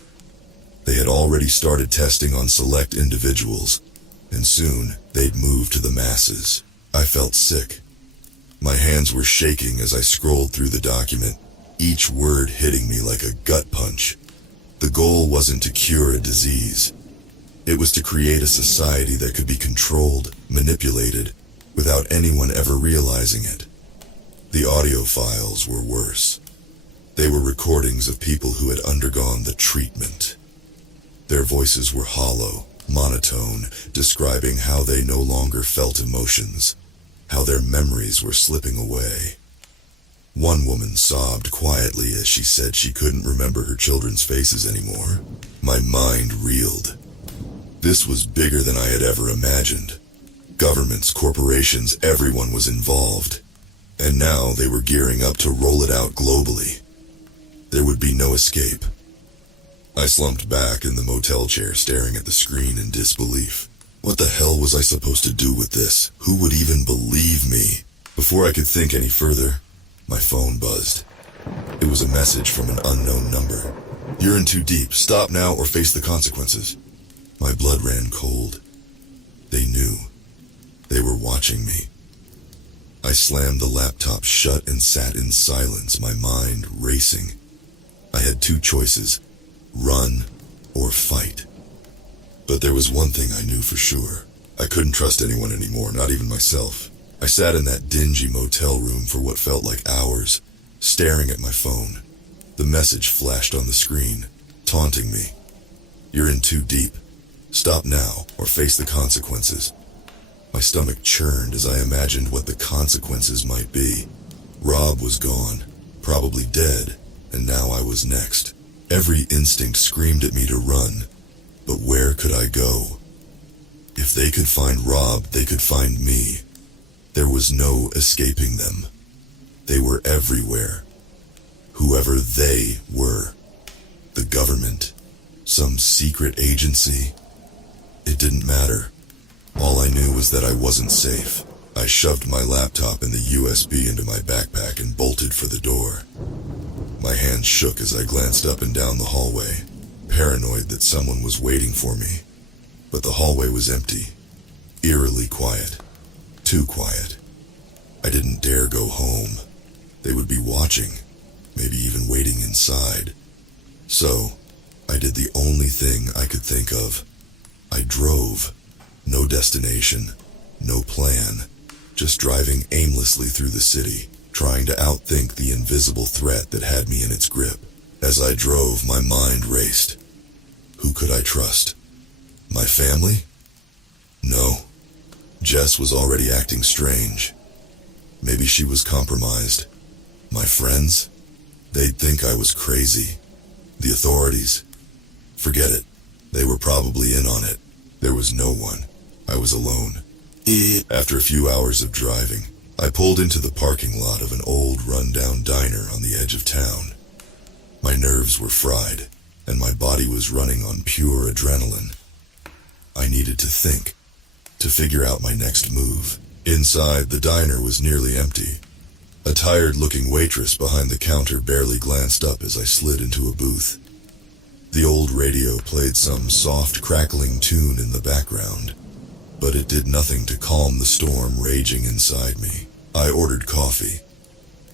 They had already started testing on select individuals, and soon they'd move to the masses. I felt sick. My hands were shaking as I scrolled through the document, each word hitting me like a gut punch. The goal wasn't to cure a disease. It was to create a society that could be controlled, manipulated, without anyone ever realizing it. The audio files were worse. They were recordings of people who had undergone the treatment. Their voices were hollow, monotone, describing how they no longer felt emotions, how their memories were slipping away. One woman sobbed quietly as she said she couldn't remember her children's faces anymore. My mind reeled. This was bigger than I had ever imagined. Governments, corporations, everyone was involved. And now they were gearing up to roll it out globally. There would be no escape. I slumped back in the motel chair, staring at the screen in disbelief. What the hell was I supposed to do with this? Who would even believe me? Before I could think any further, my phone buzzed. It was a message from an unknown number. "You're in too deep. Stop now or face the consequences." My blood ran cold. They knew. They were watching me. I slammed the laptop shut and sat in silence, my mind racing. I had two choices: run or fight. But there was one thing I knew for sure. I couldn't trust anyone anymore, not even myself. I sat in that dingy motel room for what felt like hours, staring at my phone. The message flashed on the screen, taunting me. "You're in too deep. Stop now or face the consequences." My stomach churned as I imagined what the consequences might be. Rob was gone, probably dead, and now I was next. Every instinct screamed at me to run, but where could I go? If they could find Rob, they could find me. There was no escaping them. They were everywhere. Whoever they were. The government. Some secret agency. It didn't matter. All I knew was that I wasn't safe. I shoved my laptop and the USB into my backpack and bolted for the door. My hands shook as I glanced up and down the hallway, paranoid that someone was waiting for me. But the hallway was empty, eerily quiet. Too quiet. I didn't dare go home. They would be watching, maybe even waiting inside. So, I did the only thing I could think of. I drove. No destination, no plan, just driving aimlessly through the city. trying to outthink the invisible threat that had me in its grip. As I drove, my mind raced. Who could I trust? My family? No. Jess was already acting strange. Maybe she was compromised. My friends? They'd think I was crazy. The authorities? Forget it. They were probably in on it. There was no one. I was alone. After a few hours of driving, I pulled into the parking lot of an old run-down diner on the edge of town. My nerves were fried, and my body was running on pure adrenaline. I needed to think, to figure out my next move. Inside, the diner was nearly empty. A tired-looking waitress behind the counter barely glanced up as I slid into a booth. The old radio played some soft, crackling tune in the background, but it did nothing to calm the storm raging inside me. I ordered coffee.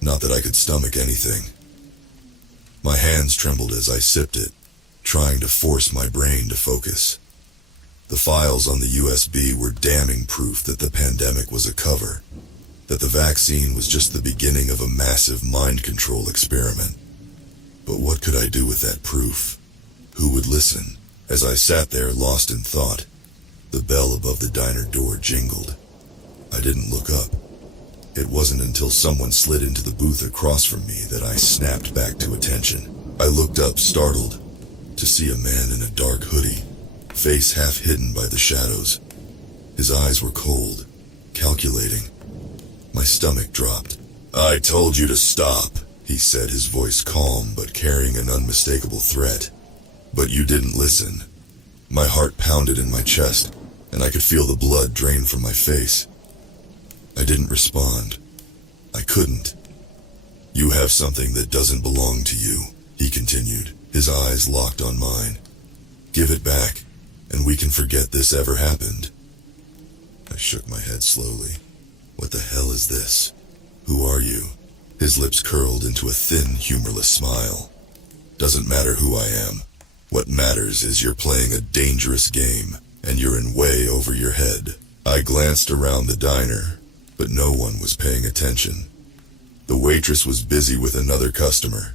Not that I could stomach anything. My hands trembled as I sipped it, trying to force my brain to focus. The files on the USB were damning proof that the pandemic was a cover, that the vaccine was just the beginning of a massive mind control experiment. But what could I do with that proof? Who would listen? As I sat there lost in thought, the bell above the diner door jingled. I didn't look up. It wasn't until someone slid into the booth across from me that I snapped back to attention. I looked up, startled, to see a man in a dark hoodie, face half hidden by the shadows. His eyes were cold, calculating. My stomach dropped. "I told you to stop," he said, his voice calm but carrying an unmistakable threat. "But you didn't listen." My heart pounded in my chest, and I could feel the blood drain from my face. I didn't respond. I couldn't. "You have something that doesn't belong to you," he continued, his eyes locked on mine. "Give it back, and we can forget this ever happened." I shook my head slowly. "What the hell is this? Who are you?" His lips curled into a thin, humorless smile. "Doesn't matter who I am. What matters is you're playing a dangerous game, and you're in way over your head." I glanced around the diner, but no one was paying attention. The waitress was busy with another customer.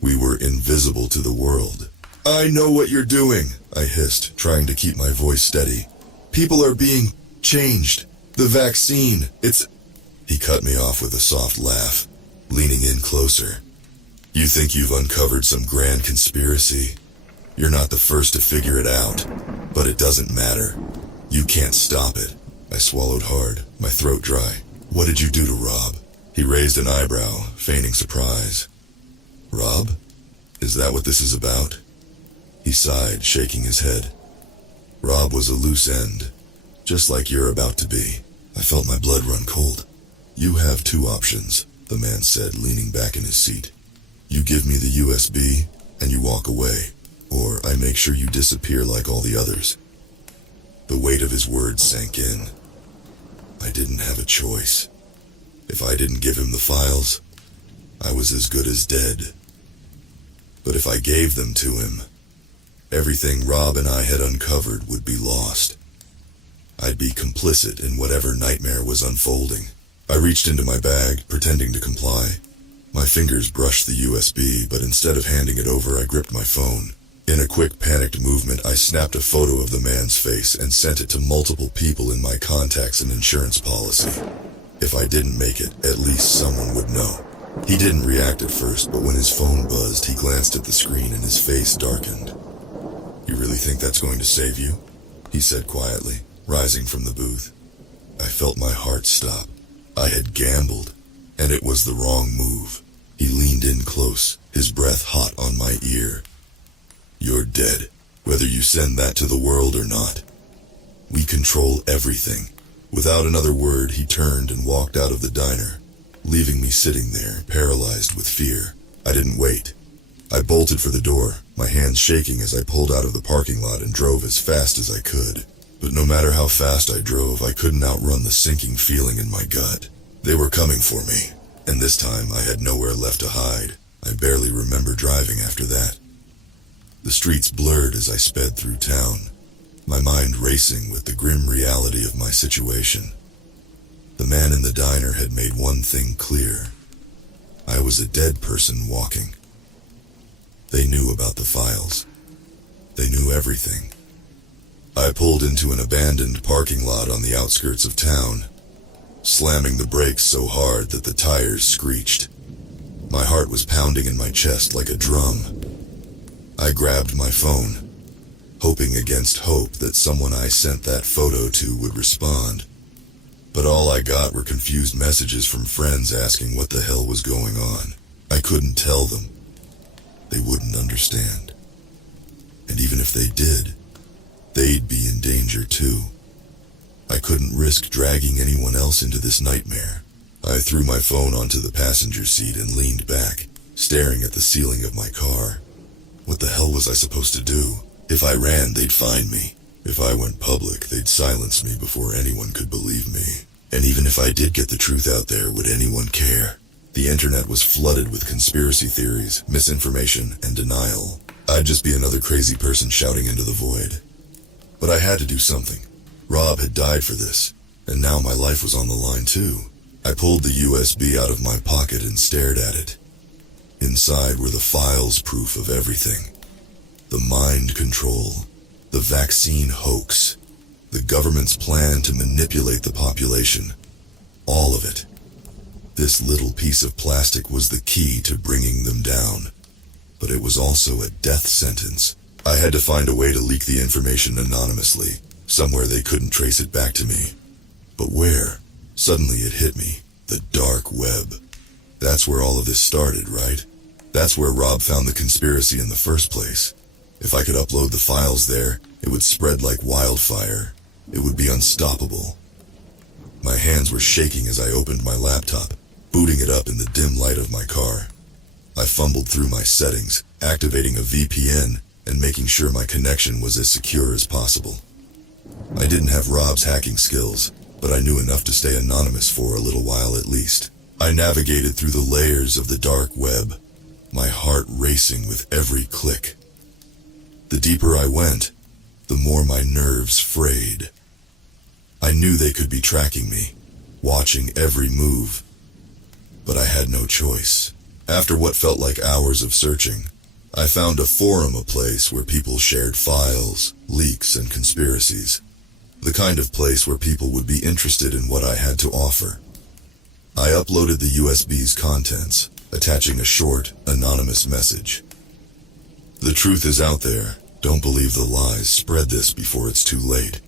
We were invisible to the world. "I know what you're doing," I hissed, trying to keep my voice steady. "People are being changed. The vaccine, it's..." He cut me off with a soft laugh, leaning in closer. "You think you've uncovered some grand conspiracy? You're not the first to figure it out, but it doesn't matter. You can't stop it." I swallowed hard, my throat dry. "What did you do to Rob?" He raised an eyebrow, feigning surprise. "Rob? Is that what this is about?" He sighed, shaking his head. "Rob was a loose end, just like you're about to be." I felt my blood run cold. "You have two options," the man said, leaning back in his seat. "You give me the USB, and you walk away, or I make sure you disappear like all the others." The weight of his words sank in. I didn't have a choice. If I didn't give him the files, I was as good as dead. But if I gave them to him, everything Rob and I had uncovered would be lost. I'd be complicit in whatever nightmare was unfolding. I reached into my bag, pretending to comply. My fingers brushed the USB, but instead of handing it over, I gripped my phone. In a quick, panicked movement, I snapped a photo of the man's face and sent it to multiple people in my contacts and insurance policy. If I didn't make it, at least someone would know. He didn't react at first, but when his phone buzzed, he glanced at the screen and his face darkened. "You really think that's going to save you?" he said quietly, rising from the booth. I felt my heart stop. I had gambled, and it was the wrong move. He leaned in close, his breath hot on my ear. "You're dead, whether you send that to the world or not. We control everything." Without another word, he turned and walked out of the diner, leaving me sitting there, paralyzed with fear. I didn't wait. I bolted for the door, my hands shaking as I pulled out of the parking lot and drove as fast as I could. But no matter how fast I drove, I couldn't outrun the sinking feeling in my gut. They were coming for me, and this time I had nowhere left to hide. I barely remember driving after that. The streets blurred as I sped through town, my mind racing with the grim reality of my situation. The man in the diner had made one thing clear. I was a dead person walking. They knew about the files. They knew everything. I pulled into an abandoned parking lot on the outskirts of town, slamming the brakes so hard that the tires screeched. My heart was pounding in my chest like a drum. I grabbed my phone, hoping against hope that someone I sent that photo to would respond. But all I got were confused messages from friends asking what the hell was going on. I couldn't tell them. They wouldn't understand. And even if they did, they'd be in danger too. I couldn't risk dragging anyone else into this nightmare. I threw my phone onto the passenger seat and leaned back, staring at the ceiling of my car. What the hell was I supposed to do? If I ran, they'd find me. If I went public, they'd silence me before anyone could believe me. And even if I did get the truth out there, would anyone care? The internet was flooded with conspiracy theories, misinformation, and denial. I'd just be another crazy person shouting into the void. But I had to do something. Rob had died for this, and now my life was on the line too. I pulled the USB out of my pocket and stared at it. Inside were the files, proof of everything. The mind control, the vaccine hoax, the government's plan to manipulate the population. All of it. This little piece of plastic was the key to bringing them down. But it was also a death sentence. I had to find a way to leak the information anonymously, somewhere they couldn't trace it back to me. But where? Suddenly it hit me. The dark web. That's where all of this started, right? That's where Rob found the conspiracy in the first place. If I could upload the files there, it would spread like wildfire. It would be unstoppable. My hands were shaking as I opened my laptop, booting it up in the dim light of my car. I fumbled through my settings, activating a VPN and making sure my connection was as secure as possible. I didn't have Rob's hacking skills, but I knew enough to stay anonymous for a little while at least. I navigated through the layers of the dark web, my heart racing with every click. The deeper I went, the more my nerves frayed. I knew they could be tracking me, watching every move. But I had no choice. After what felt like hours of searching, I found a forum, a place where people shared files, leaks, and conspiracies. The kind of place where people would be interested in what I had to offer. I uploaded the USB's contents, attaching a short, anonymous message. The truth is out there. Don't believe the lies. Spread this before it's too late.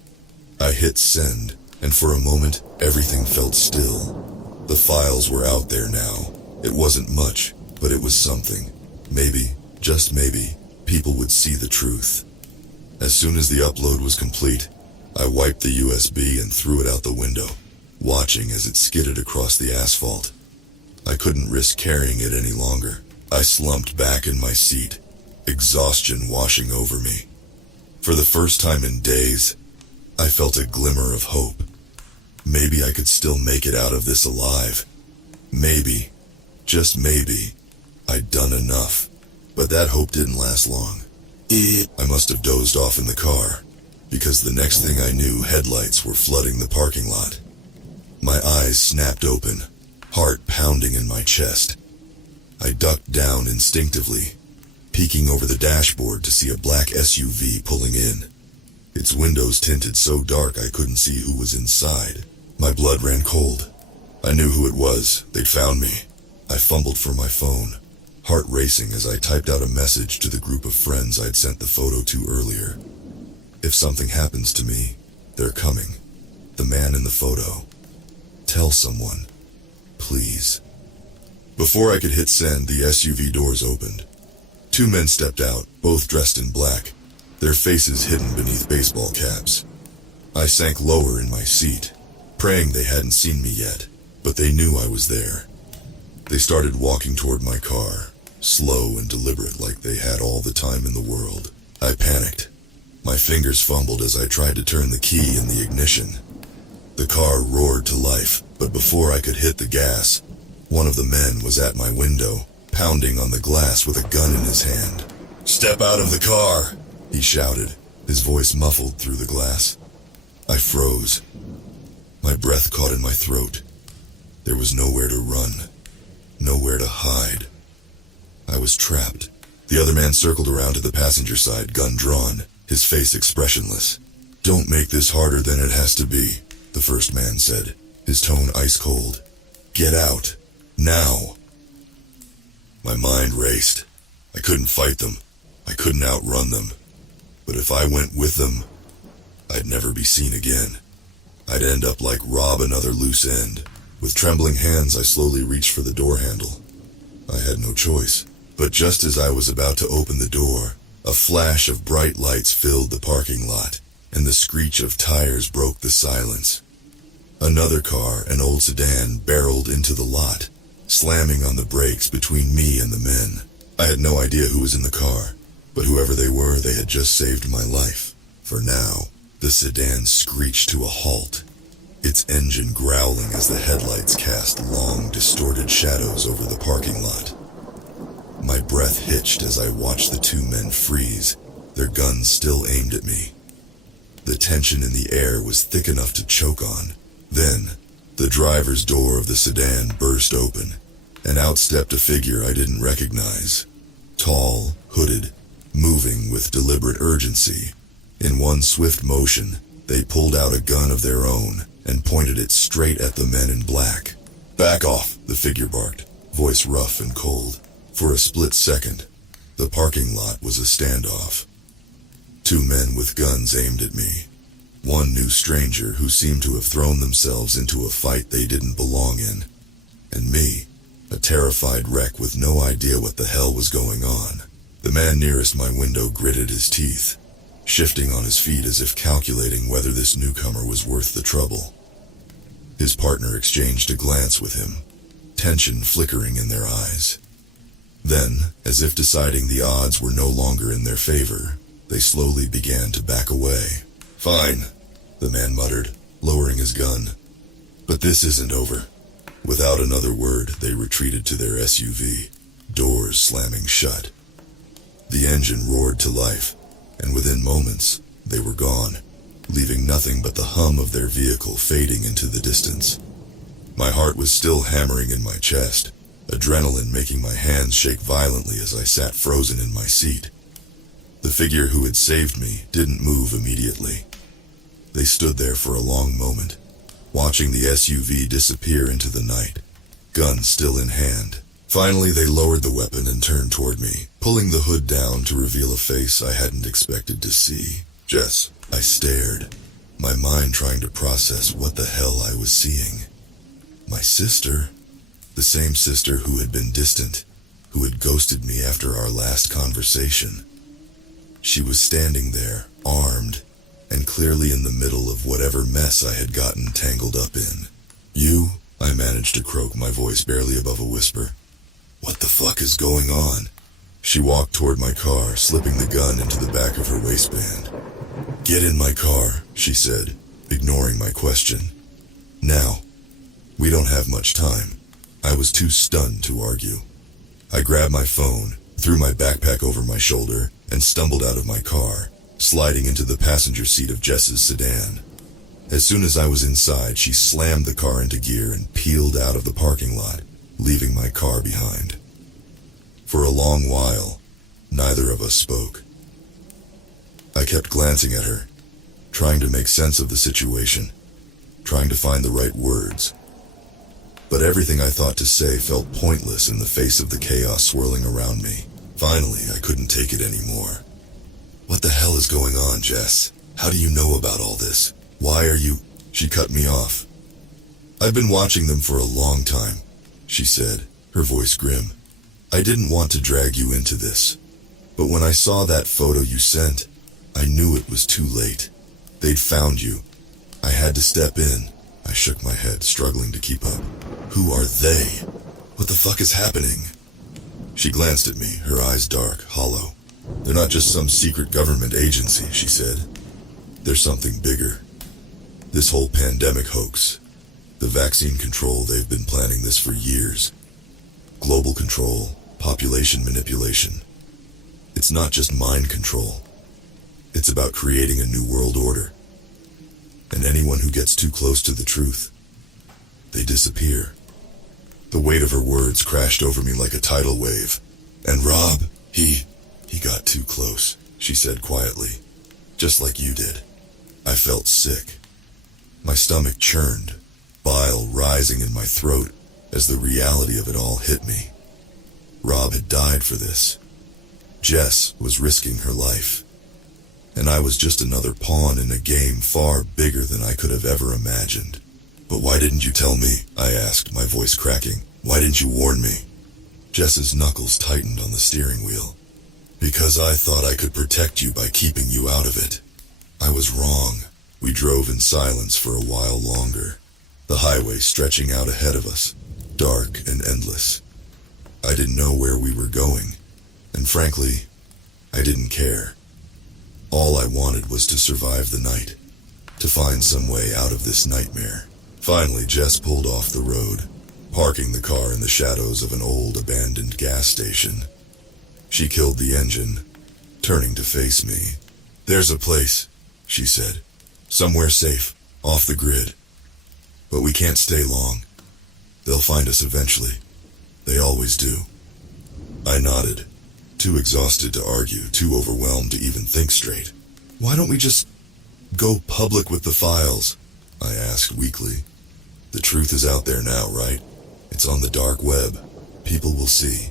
I hit send, and for a moment, everything felt still. The files were out there now. It wasn't much, but it was something. Maybe, just maybe, people would see the truth. As soon as the upload was complete, I wiped the USB and threw it out the window, watching as it skidded across the asphalt. I couldn't risk carrying it any longer. I slumped back in my seat, exhaustion washing over me. For the first time in days, I felt a glimmer of hope. Maybe I could still make it out of this alive. Maybe, just maybe, I'd done enough. But that hope didn't last long. I must have dozed off in the car, because the next thing I knew, headlights were flooding the parking lot. My eyes snapped open, heart pounding in my chest. I ducked down instinctively, peeking over the dashboard to see a black SUV pulling in. Its windows tinted so dark I couldn't see who was inside. My blood ran cold. I knew who it was. They'd found me. I fumbled for my phone, heart racing as I typed out a message to the group of friends I'd sent the photo to earlier. If something happens to me, they're coming. The man in the photo. Tell someone. Please. Before I could hit send, the SUV doors opened. Two men stepped out, both dressed in black, their faces hidden beneath baseball caps. I sank lower in my seat, praying they hadn't seen me yet, but they knew I was there. They started walking toward my car, slow and deliberate like they had all the time in the world. I panicked. My fingers fumbled as I tried to turn the key in the ignition. The car roared to life, but before I could hit the gas, one of the men was at my window, pounding on the glass with a gun in his hand. "Step out of the car!" he shouted, his voice muffled through the glass. I froze. My breath caught in my throat. There was nowhere to run. nowhere to hide. I was trapped. The other man circled around to the passenger side, gun drawn, his face expressionless. "Don't make this harder than it has to be," the first man said, his tone ice cold. "Get out. Now." My mind raced. I couldn't fight them. I couldn't outrun them. But if I went with them, I'd never be seen again. I'd end up like Rob, another loose end. With trembling hands, I slowly reached for the door handle. I had no choice. But just as I was about to open the door, a flash of bright lights filled the parking lot, and the screech of tires broke the silence. Another car, an old sedan, barreled into the lot, slamming on the brakes between me and the men. I had no idea who was in the car, but whoever they were, they had just saved my life. For now, the sedan screeched to a halt, its engine growling as the headlights cast long, distorted shadows over the parking lot. My breath hitched as I watched the two men freeze, their guns still aimed at me. The tension in the air was thick enough to choke on. Then, the driver's door of the sedan burst open, and out stepped a figure I didn't recognize. Tall, hooded, moving with deliberate urgency. In one swift motion, they pulled out a gun of their own and pointed it straight at the men in black. "Back off," the figure barked, voice rough and cold. For a split second, the parking lot was a standoff. Two men with guns aimed at me. One new stranger who seemed to have thrown themselves into a fight they didn't belong in. And me, a terrified wreck with no idea what the hell was going on. The man nearest my window gritted his teeth, shifting on his feet as if calculating whether this newcomer was worth the trouble. His partner exchanged a glance with him, tension flickering in their eyes. Then, as if deciding the odds were no longer in their favor, they slowly began to back away. "Fine," the man muttered, lowering his gun. "But this isn't over." Without another word, they retreated to their SUV, doors slamming shut. The engine roared to life, and within moments, they were gone, leaving nothing but the hum of their vehicle fading into the distance. My heart was still hammering in my chest, adrenaline making my hands shake violently as I sat frozen in my seat. The figure who had saved me didn't move immediately. They stood there for a long moment, watching the SUV disappear into the night, guns still in hand. Finally, they lowered the weapon and turned toward me, pulling the hood down to reveal a face I hadn't expected to see. "Jess," I stared, my mind trying to process what the hell I was seeing. My sister? The same sister who had been distant, who had ghosted me after our last conversation. She was standing there, armed, and clearly in the middle of whatever mess I had gotten tangled up in. "You?" I managed to croak, my voice barely above a whisper. "What the fuck is going on?" She walked toward my car, slipping the gun into the back of her waistband. "Get in my car," she said, ignoring my question. "Now. We don't have much time." I was too stunned to argue. I grabbed my phone, threw my backpack over my shoulder, and stumbled out of my car, sliding into the passenger seat of Jess's sedan. As soon as I was inside, she slammed the car into gear and peeled out of the parking lot, leaving my car behind. For a long while, neither of us spoke. I kept glancing at her, trying to make sense of the situation, trying to find the right words. But everything I thought to say felt pointless in the face of the chaos swirling around me. Finally, I couldn't take it anymore. "What the hell is going on, Jess? How do you know about all this? Why are you—" She cut me off. "I've been watching them for a long time," she said, her voice grim. "I didn't want to drag you into this. But when I saw that photo you sent, I knew it was too late. They'd found you. I had to step in." I shook my head, struggling to keep up. "Who are they? What the fuck is happening?" She glanced at me, her eyes dark, hollow. "They're not just some secret government agency," she said. "They're something bigger. This whole pandemic hoax. The vaccine control, they've been planning this for years. Global control, population manipulation. It's not just mind control. It's about creating a new world order. And anyone who gets too close to the truth, they disappear." The weight of her words crashed over me like a tidal wave. And Rob, he got too close, she said quietly. Just like you did. I felt sick. My stomach churned, bile rising in my throat as the reality of it all hit me. Rob had died for this. Jess was risking her life. And I was just another pawn in a game far bigger than I could have ever imagined. But why didn't you tell me? I asked, my voice cracking. Why didn't you warn me? Jess's knuckles tightened on the steering wheel. Because I thought I could protect you by keeping you out of it. I was wrong. We drove in silence for a while longer, the highway stretching out ahead of us, dark and endless. I didn't know where we were going, and frankly, I didn't care. All I wanted was to survive the night, to find some way out of this nightmare. Finally, Jess pulled off the road, parking the car in the shadows of an old abandoned gas station. She killed the engine, turning to face me. There's a place, she said. Somewhere safe, off the grid. But we can't stay long. They'll find us eventually. They always do. I nodded, too exhausted to argue, too overwhelmed to even think straight. Why don't we just go public with the files? I asked weakly. The truth is out there now, right? It's on the dark web. People will see.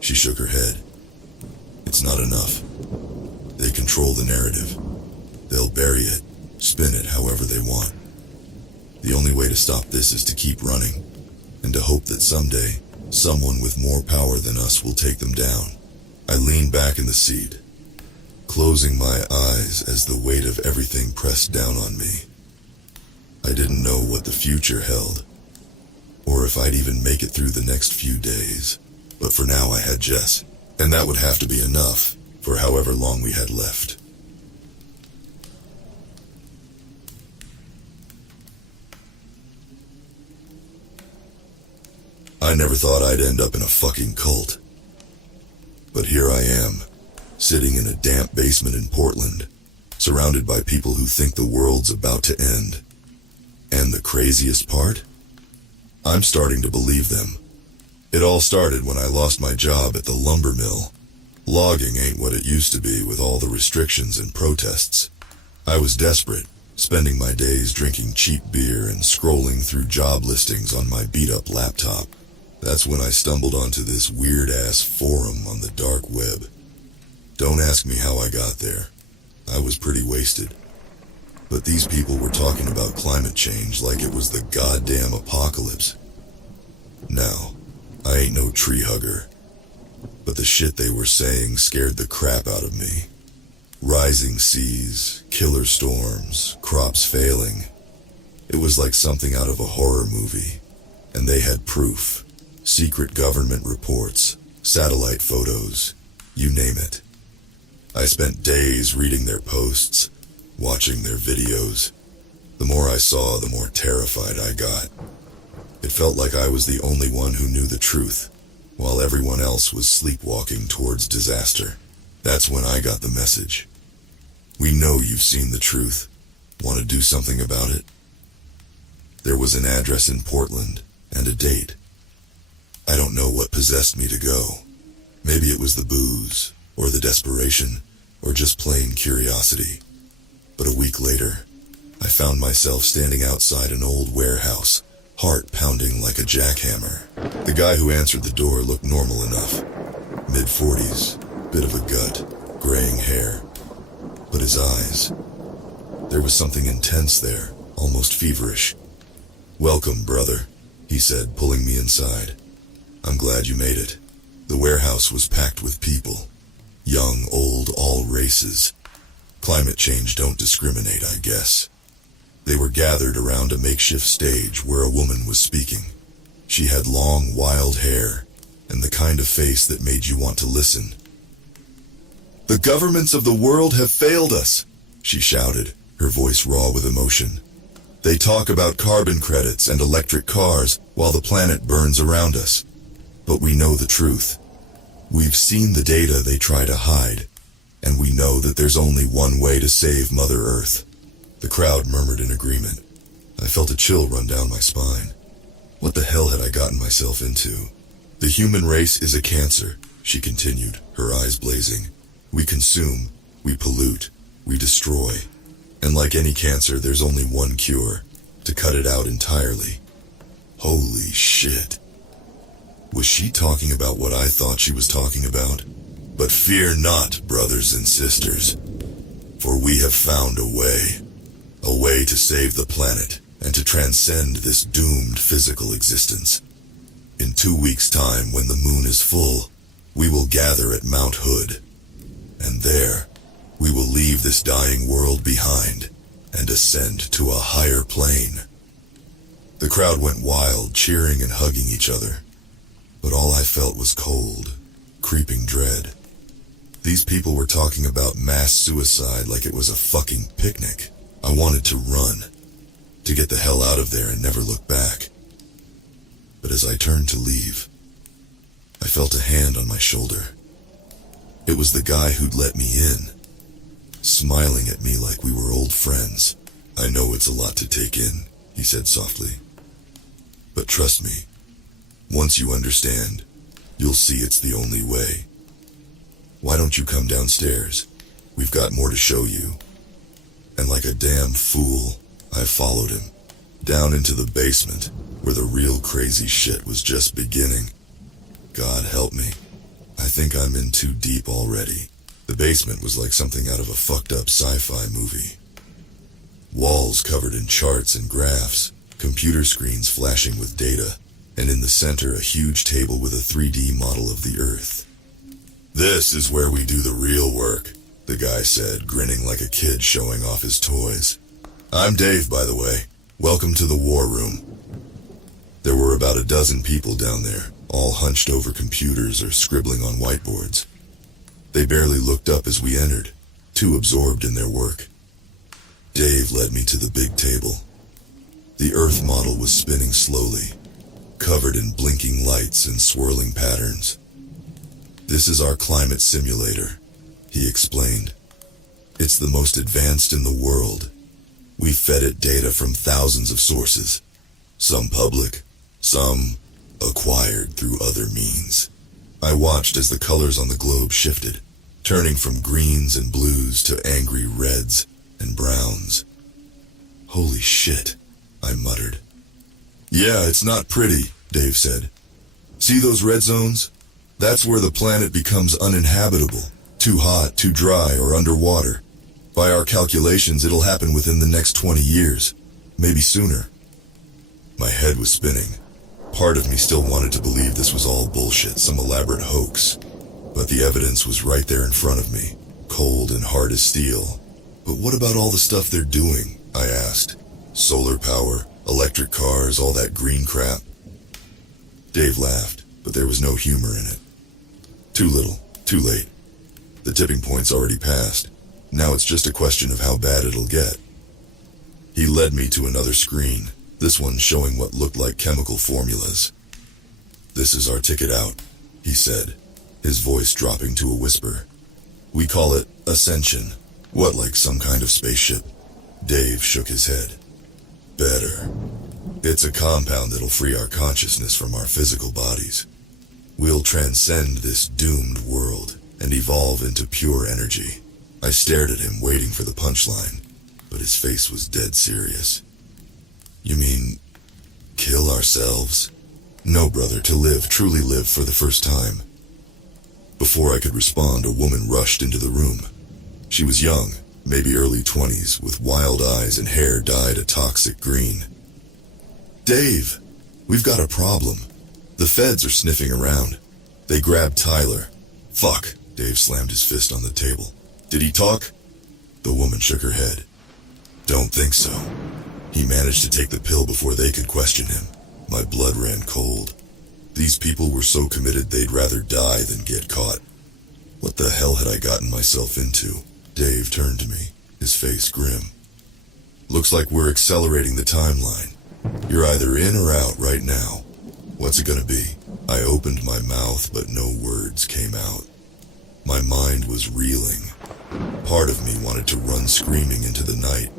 She shook her head. It's not enough. They control the narrative. They'll bury it, spin it however they want. The only way to stop this is to keep running, and to hope that someday, someone with more power than us will take them down. I leaned back in the seat, closing my eyes as the weight of everything pressed down on me. I didn't know what the future held, or if I'd even make it through the next few days. But for now I had Jess, and that would have to be enough for however long we had left. I never thought I'd end up in a fucking cult. But here I am, sitting in a damp basement in Portland, surrounded by people who think the world's about to end. And the craziest part? I'm starting to believe them. It all started when I lost my job at the lumber mill. Logging ain't what it used to be with all the restrictions and protests. I was desperate, spending my days drinking cheap beer and scrolling through job listings on my beat-up laptop. That's when I stumbled onto this weird-ass forum on the dark web. Don't ask me how I got there. I was pretty wasted. But these people were talking about climate change like it was the goddamn apocalypse. Now, I ain't no tree hugger, but the shit they were saying scared the crap out of me. Rising seas, killer storms, crops failing. It was like something out of a horror movie, and they had proof. Secret government reports, satellite photos, you name it. I spent days reading their posts, watching their videos. The more I saw, the more terrified I got. It felt like I was the only one who knew the truth, while everyone else was sleepwalking towards disaster. That's when I got the message. We know you've seen the truth. Want to do something about it? There was an address in Portland, and a date. I don't know what possessed me to go. Maybe it was the booze, or the desperation, or just plain curiosity. But a week later, I found myself standing outside an old warehouse, heart pounding like a jackhammer. The guy who answered the door looked normal enough. Mid-40s, bit of a gut, graying hair. But his eyes, there was something intense there, almost feverish. "Welcome, brother," he said, pulling me inside. "I'm glad you made it." The warehouse was packed with people. Young, old, all races. Climate change don't discriminate, I guess. They were gathered around a makeshift stage where a woman was speaking. She had long, wild hair, and the kind of face that made you want to listen. "The governments of the world have failed us," she shouted, her voice raw with emotion. "They talk about carbon credits and electric cars while the planet burns around us. But we know the truth. We've seen the data they try to hide, and we know that there's only one way to save Mother Earth." The crowd murmured in agreement. I felt a chill run down my spine. What the hell had I gotten myself into? The human race is a cancer, she continued, her eyes blazing. We consume, we pollute, we destroy. And like any cancer, there's only one cure: to cut it out entirely. Holy shit. Was she talking about what I thought she was talking about? But fear not, brothers and sisters, for we have found a way to save the planet and to transcend this doomed physical existence. In 2 weeks' time, when the moon is full, we will gather at Mount Hood, and there we will leave this dying world behind and ascend to a higher plane. The crowd went wild, cheering and hugging each other, but all I felt was cold, creeping dread. These people were talking about mass suicide like it was a fucking picnic. I wanted to run, to get the hell out of there and never look back. But as I turned to leave, I felt a hand on my shoulder. It was the guy who'd let me in, smiling at me like we were old friends. I know it's a lot to take in, he said softly. But trust me, once you understand, you'll see it's the only way. Why don't you come downstairs? We've got more to show you. And like a damn fool, I followed him, down into the basement, where the real crazy shit was just beginning. God help me. I think I'm in too deep already. The basement was like something out of a fucked up sci-fi movie. Walls covered in charts and graphs, computer screens flashing with data, and in the center a huge table with a 3D model of the Earth. This is where we do the real work, the guy said, grinning like a kid showing off his toys. I'm Dave, by the way. Welcome to the war room. There were about a dozen people down there, all hunched over computers or scribbling on whiteboards. They barely looked up as we entered, too absorbed in their work. Dave led me to the big table. The Earth model was spinning slowly, covered in blinking lights and swirling patterns. This is our climate simulator, he explained. It's the most advanced in the world. We fed it data from thousands of sources, some public, some acquired through other means. I watched as the colors on the globe shifted, turning from greens and blues to angry reds and browns. Holy shit, I muttered. Yeah, it's not pretty, Dave said. See those red zones? That's where the planet becomes uninhabitable, too hot, too dry, or underwater. By our calculations, it'll happen within the next 20 years, maybe sooner. My head was spinning. Part of me still wanted to believe this was all bullshit, some elaborate hoax. But the evidence was right there in front of me, cold and hard as steel. But what about all the stuff they're doing? I asked. Solar power, electric cars, all that green crap. Dave laughed, but there was no humor in it. Too little, too late. The tipping point's already passed. Now it's just a question of how bad it'll get. He led me to another screen, this one showing what looked like chemical formulas. This is our ticket out, he said, his voice dropping to a whisper. We call it Ascension. What, like some kind of spaceship? Dave shook his head. Better. It's a compound that'll free our consciousness from our physical bodies. We'll transcend this doomed world and evolve into pure energy. I stared at him, waiting for the punchline, but his face was dead serious. You mean, kill ourselves? No, brother, to live, truly live for the first time. Before I could respond, a woman rushed into the room. She was young, maybe early 20s, with wild eyes and hair dyed a toxic green. Dave, we've got a problem. The feds are sniffing around. They grabbed Tyler. Fuck, Dave slammed his fist on the table. Did he talk? The woman shook her head. Don't think so. He managed to take the pill before they could question him. My blood ran cold. These people were so committed they'd rather die than get caught. What the hell had I gotten myself into? Dave turned to me, his face grim. Looks like we're accelerating the timeline. You're either in or out right now. What's it gonna be? I opened my mouth, but no words came out. My mind was reeling. Part of me wanted to run screaming into the night.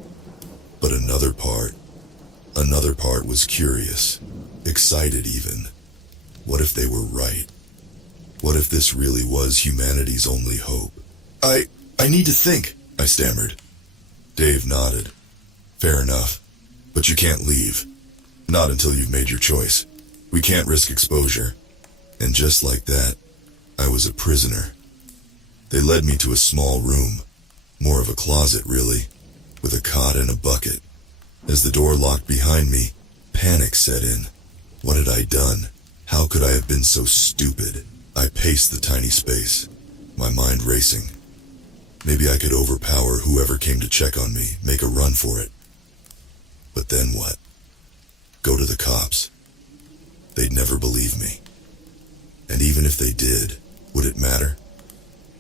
But another part was curious. excited even. What if they were right? What if this really was humanity's only hope? I need to think, I stammered. Dave nodded. Fair enough. But you can't leave. Not until you've made your choice. We can't risk exposure. And just like that, I was a prisoner. They led me to a small room, more of a closet really, with a cot and a bucket. As the door locked behind me, panic set in. What had I done? How could I have been so stupid? I paced the tiny space, my mind racing. Maybe I could overpower whoever came to check on me, make a run for it. But then what? Go to the cops. They'd never believe me. And even if they did, would it matter?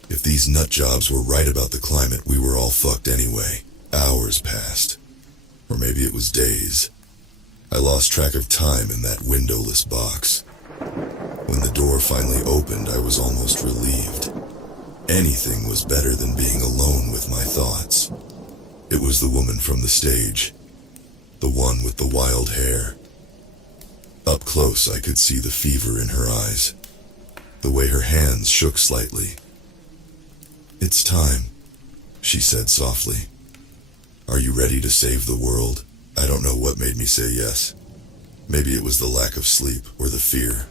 If these nutjobs were right about the climate, we were all fucked anyway. Hours passed. Or maybe it was days. I lost track of time in that windowless box. When the door finally opened, I was almost relieved. Anything was better than being alone with my thoughts. It was the woman from the stage. The one with the wild hair. Up close, I could see the fever in her eyes. The way her hands shook slightly. It's time, she said softly. Are you ready to save the world? I don't know what made me say yes. Maybe it was the lack of sleep, or the fear,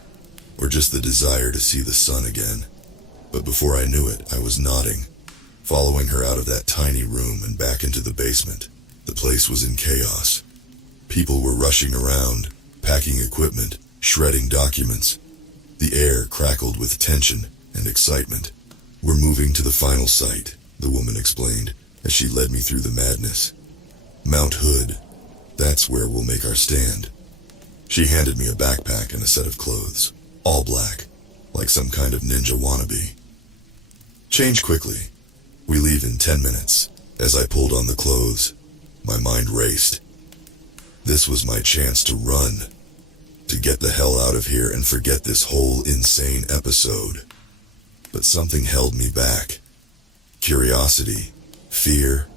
or just the desire to see the sun again. But before I knew it, I was nodding, following her out of that tiny room and back into the basement. The place was in chaos. People were rushing around, packing equipment, shredding documents. The air crackled with tension and excitement. We're moving to the final site, the woman explained, as she led me through the madness. Mount Hood. That's where we'll make our stand. She handed me a backpack and a set of clothes, all black, like some kind of ninja wannabe. Change quickly. We leave in 10 minutes. As I pulled on the clothes, my mind raced. This was my chance to run, to get the hell out of here and forget this whole insane episode. But something held me back. Curiosity, fear,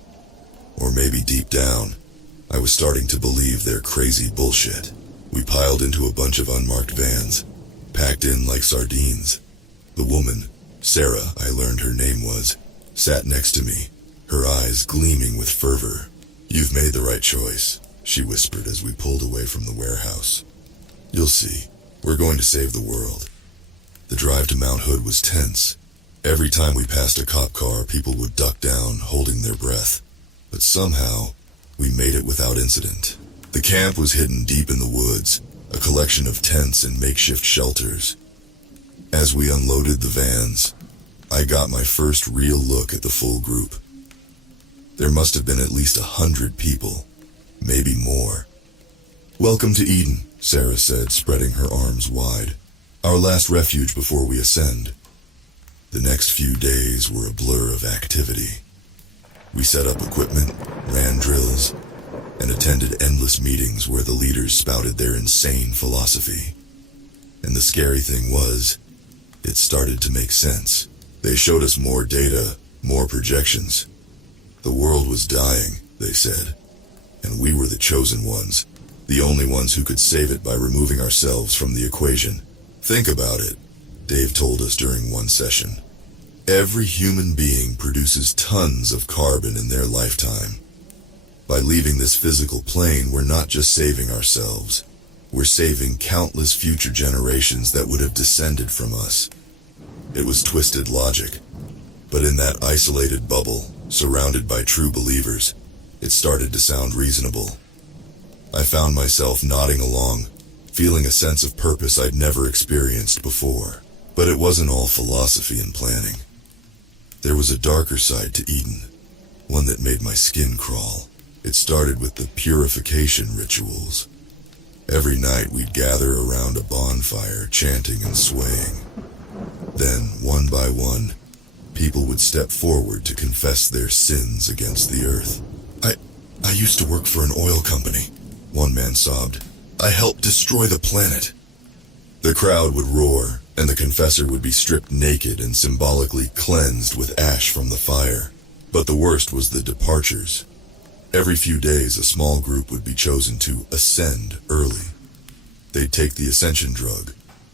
or maybe deep down, I was starting to believe their crazy bullshit. We piled into a bunch of unmarked vans, packed in like sardines. The woman, Sarah, I learned her name was, sat next to me, her eyes gleaming with fervor. You've made the right choice, she whispered as we pulled away from the warehouse. You'll see, we're going to save the world. The drive to Mount Hood was tense. Every time we passed a cop car, people would duck down, holding their breath. But somehow, we made it without incident. The camp was hidden deep in the woods, a collection of tents and makeshift shelters. As we unloaded the vans, I got my first real look at the full group. There must have been at least 100 people, maybe more. Welcome to Eden, Sarah said, spreading her arms wide. Our last refuge before we ascend. The next few days were a blur of activity. We set up equipment, ran drills, and attended endless meetings where the leaders spouted their insane philosophy. And the scary thing was, it started to make sense. They showed us more data, more projections. The world was dying, they said, and we were the chosen ones, the only ones who could save it by removing ourselves from the equation. Think about it, Dave told us during one session. Every human being produces tons of carbon in their lifetime. By leaving this physical plane, we're not just saving ourselves. We're saving countless future generations that would have descended from us. It was twisted logic, but in that isolated bubble, surrounded by true believers, it started to sound reasonable. I found myself nodding along, feeling a sense of purpose I'd never experienced before. But it wasn't all philosophy and planning. There was a darker side to Eden, one that made my skin crawl. It started with the purification rituals. Every night we'd gather around a bonfire, chanting and swaying. Then, one by one, people would step forward to confess their sins against the earth. I used to work for an oil company, one man sobbed. I helped destroy the planet. The crowd would roar, and the confessor would be stripped naked and symbolically cleansed with ash from the fire. But the worst was the departures. Every few days, a small group would be chosen to ascend early. They'd take the ascension drug,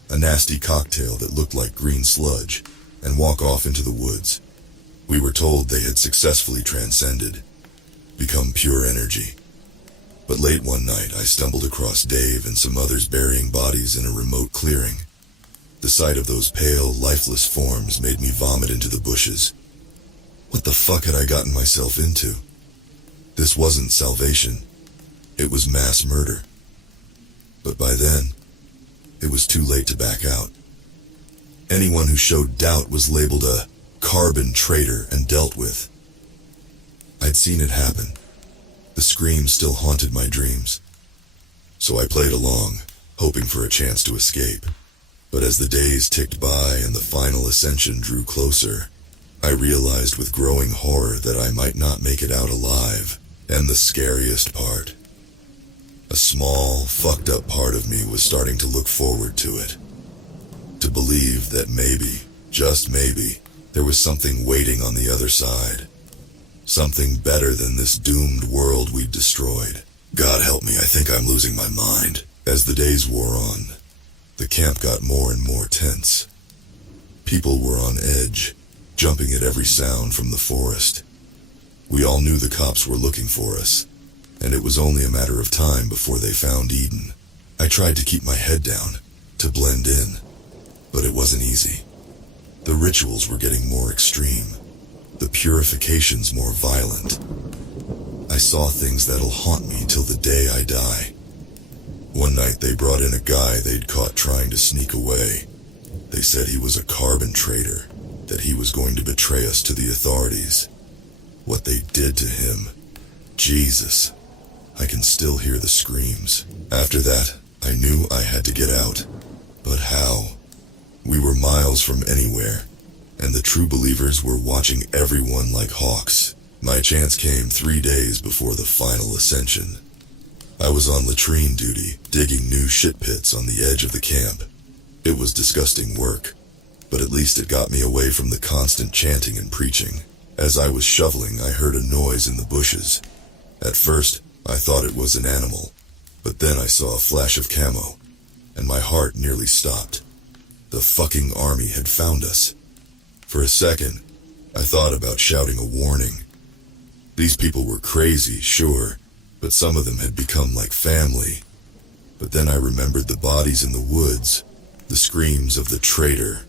a nasty cocktail that looked like green sludge, and walk off into the woods. We were told they had successfully transcended, become pure energy. But late one night, I stumbled across Dave and some others burying bodies in a remote clearing. The sight of those pale, lifeless forms made me vomit into the bushes. What the fuck had I gotten myself into? This wasn't salvation. It was mass murder. But by then, it was too late to back out. Anyone who showed doubt was labeled a carbon traitor and dealt with. I'd seen it happen. The screams still haunted my dreams. So I played along, hoping for a chance to escape. But as the days ticked by and the final ascension drew closer, I realized with growing horror that I might not make it out alive. And the scariest part, a small, fucked up part of me was starting to look forward to it. To believe that maybe, just maybe, there was something waiting on the other side. Something better than this doomed world we'd destroyed. God help me, I think I'm losing my mind. As the days wore on, the camp got more and more tense. People were on edge, jumping at every sound from the forest. We all knew the cops were looking for us, and it was only a matter of time before they found Eden. I tried to keep my head down, to blend in, but it wasn't easy. The rituals were getting more extreme, the purifications more violent. I saw things that'll haunt me till the day I die. One night they brought in a guy they'd caught trying to sneak away. They said he was a carbon traitor, that he was going to betray us to the authorities. What they did to him, Jesus, I can still hear the screams. After that, I knew I had to get out. But how? We were miles from anywhere, and the true believers were watching everyone like hawks. My chance came 3 days before the final ascension. I was on latrine duty, digging new shit pits on the edge of the camp. It was disgusting work, but at least it got me away from the constant chanting and preaching. As I was shoveling, I heard a noise in the bushes. At first, I thought it was an animal, but then I saw a flash of camo, and my heart nearly stopped. The fucking army had found us. For a second, I thought about shouting a warning. These people were crazy, sure, but some of them had become like family. But then I remembered the bodies in the woods, the screams of the traitor.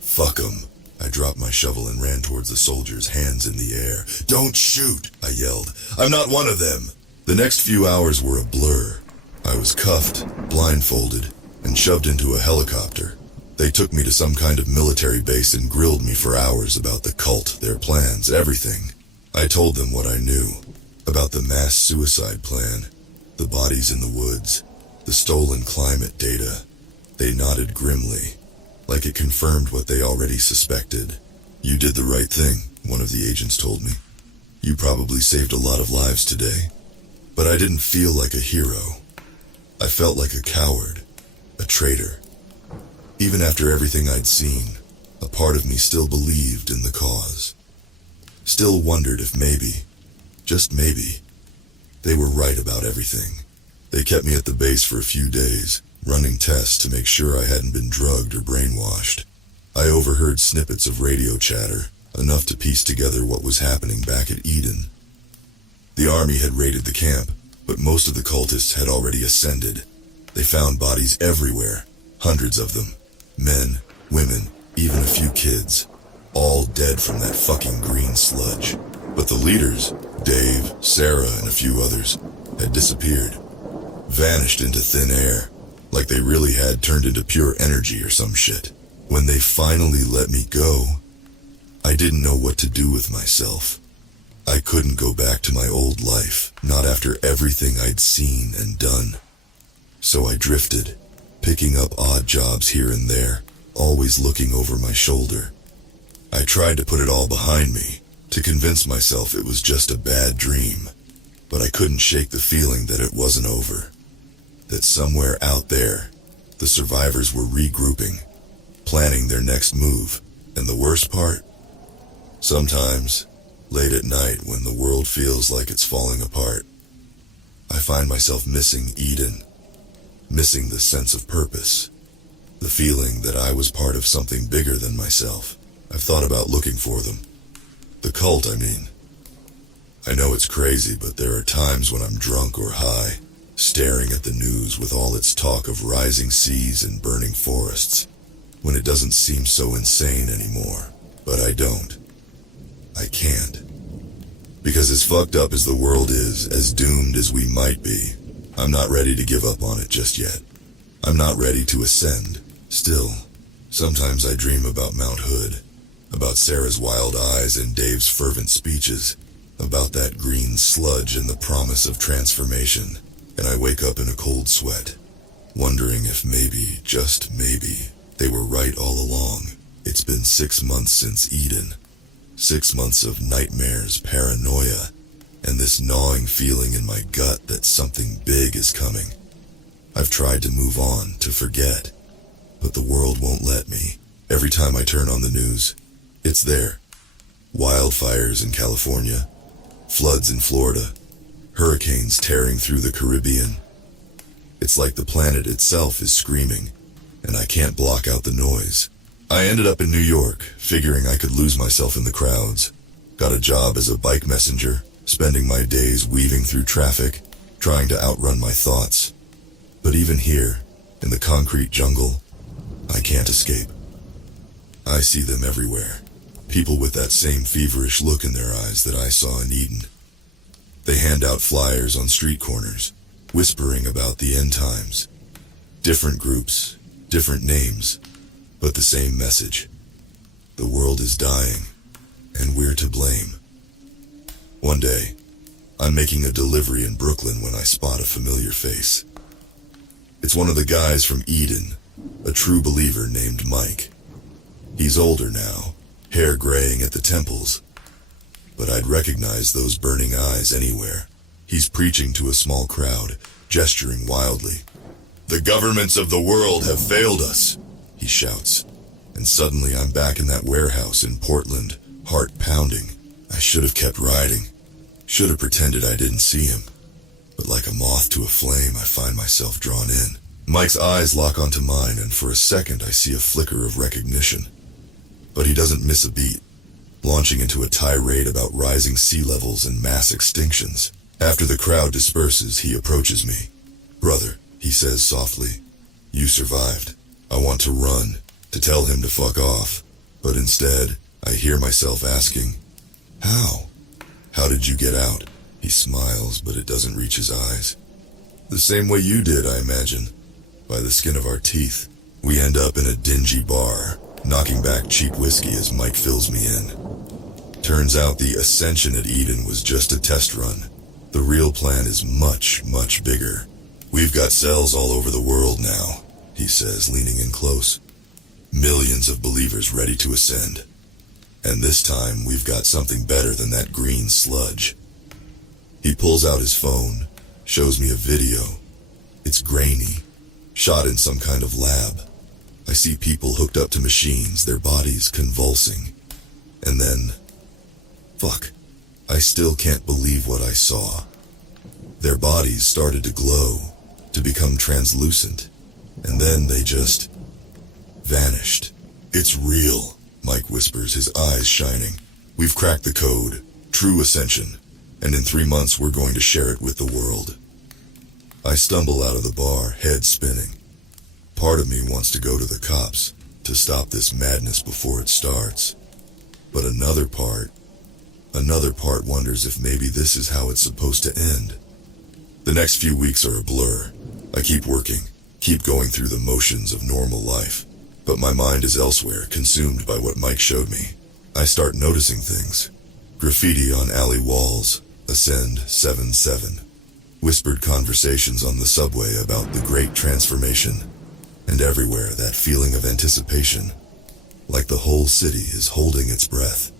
Fuck 'em. I dropped my shovel and ran towards the soldiers, hands in the air. "Don't shoot," I yelled. "I'm not one of them." The next few hours were a blur. I was cuffed, blindfolded, and shoved into a helicopter. They took me to some kind of military base and grilled me for hours about the cult, their plans, everything. I told them what I knew, about the mass suicide plan, the bodies in the woods, the stolen climate data. They nodded grimly, like it confirmed what they already suspected. "You did the right thing," one of the agents told me. "You probably saved a lot of lives today." But I didn't feel like a hero. I felt like a coward, a traitor. Even after everything I'd seen, a part of me still believed in the cause. Still wondered if maybe, just maybe, they were right about everything. They kept me at the base for a few days, running tests to make sure I hadn't been drugged or brainwashed. I overheard snippets of radio chatter, enough to piece together what was happening back at Eden. The army had raided the camp, but most of the cultists had already ascended. They found bodies everywhere, hundreds of them. Men, women, even a few kids. All dead from that fucking green sludge. But the leaders, Dave, Sarah, and a few others, had disappeared. Vanished into thin air, like they really had turned into pure energy or some shit. When they finally let me go, I didn't know what to do with myself. I couldn't go back to my old life, not after everything I'd seen and done. So I drifted, picking up odd jobs here and there, always looking over my shoulder. I tried to put it all behind me, to convince myself it was just a bad dream, but I couldn't shake the feeling that it wasn't over. That somewhere out there, the survivors were regrouping, planning their next move, and the worst part? Sometimes, late at night when the world feels like it's falling apart, I find myself missing Eden, missing the sense of purpose. The feeling that I was part of something bigger than myself. I've thought about looking for them. The cult, I mean. I know it's crazy, but there are times when I'm drunk or high, staring at the news with all its talk of rising seas and burning forests, when it doesn't seem so insane anymore. But I don't. I can't. Because as fucked up as the world is, as doomed as we might be, I'm not ready to give up on it just yet. I'm not ready to ascend. Still, sometimes I dream about Mount Hood, about Sarah's wild eyes and Dave's fervent speeches, about that green sludge and the promise of transformation, and I wake up in a cold sweat, wondering if maybe, just maybe, they were right all along. It's been 6 months since Eden. 6 months of nightmares, paranoia, and this gnawing feeling in my gut that something big is coming. I've tried to move on, to forget, but the world won't let me. Every time I turn on the news, it's there. Wildfires in California, floods in Florida, hurricanes tearing through the Caribbean. It's like the planet itself is screaming, and I can't block out the noise. I ended up in New York, figuring I could lose myself in the crowds. Got a job as a bike messenger, spending my days weaving through traffic, trying to outrun my thoughts. But even here, in the concrete jungle, I can't escape. I see them everywhere. People with that same feverish look in their eyes that I saw in Eden. They hand out flyers on street corners, whispering about the end times. Different groups, different names, but the same message. The world is dying, and we're to blame. One day, I'm making a delivery in Brooklyn when I spot a familiar face. It's one of the guys from Eden, a true believer named Mike. He's older now, hair graying at the temples, but I'd recognize those burning eyes anywhere. He's preaching to a small crowd, gesturing wildly. "The governments of the world have failed us," he shouts. And suddenly I'm back in that warehouse in Portland, heart pounding. I should have kept riding. Should have pretended I didn't see him. But like a moth to a flame, I find myself drawn in. Mike's eyes lock onto mine, and for a second I see a flicker of recognition. But he doesn't miss a beat, launching into a tirade about rising sea levels and mass extinctions. After the crowd disperses, he approaches me. "Brother," he says softly, "you survived." I want to run, to tell him to fuck off, but instead, I hear myself asking, "How? How did you get out?" He smiles, but it doesn't reach his eyes. "The same way you did, I imagine. By the skin of our teeth." We end up in a dingy bar, knocking back cheap whiskey as Mike fills me in. Turns out the ascension at Eden was just a test run. The real plan is much, much bigger. "We've got cells all over the world now," he says, leaning in close. "Millions of believers ready to ascend. And this time, we've got something better than that green sludge." He pulls out his phone, shows me a video. It's grainy, shot in some kind of lab. I see people hooked up to machines, their bodies convulsing. And then, fuck, I still can't believe what I saw. Their bodies started to glow, to become translucent, and then they just vanished. "It's real," Mike whispers, his eyes shining. "We've cracked the code, true ascension, and in 3 months we're going to share it with the world." I stumble out of the bar, head spinning. Part of me wants to go to the cops, to stop this madness before it starts. But another part wonders if maybe this is how it's supposed to end. The next few weeks are a blur. I keep working, keep going through the motions of normal life. But my mind is elsewhere, consumed by what Mike showed me. I start noticing things. Graffiti on alley walls, Ascend 7-7. Whispered conversations on the subway about the great transformation. And everywhere that feeling of anticipation, like the whole city is holding its breath.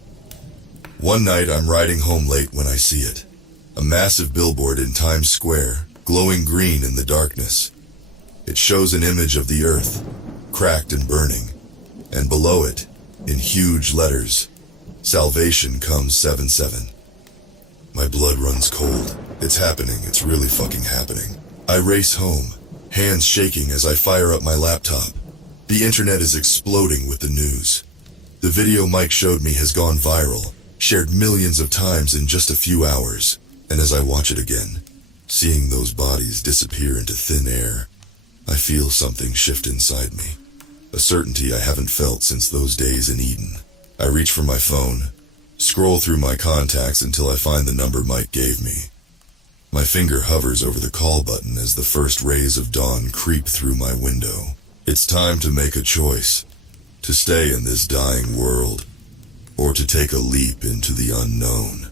One night I'm riding home late when I see it. A massive billboard in Times Square, glowing green in the darkness. It shows an image of the earth, cracked and burning, and below it, in huge letters, "Salvation comes 7-7. My blood runs cold. It's happening, it's really fucking happening. I race home, hands shaking as I fire up my laptop. The internet is exploding with the news. The video Mike showed me has gone viral, shared millions of times in just a few hours, and as I watch it again, seeing those bodies disappear into thin air, I feel something shift inside me. A certainty I haven't felt since those days in Eden. I reach for my phone, scroll through my contacts until I find the number Mike gave me. My finger hovers over the call button as the first rays of dawn creep through my window. It's time to make a choice. To stay in this dying world, or to take a leap into the unknown.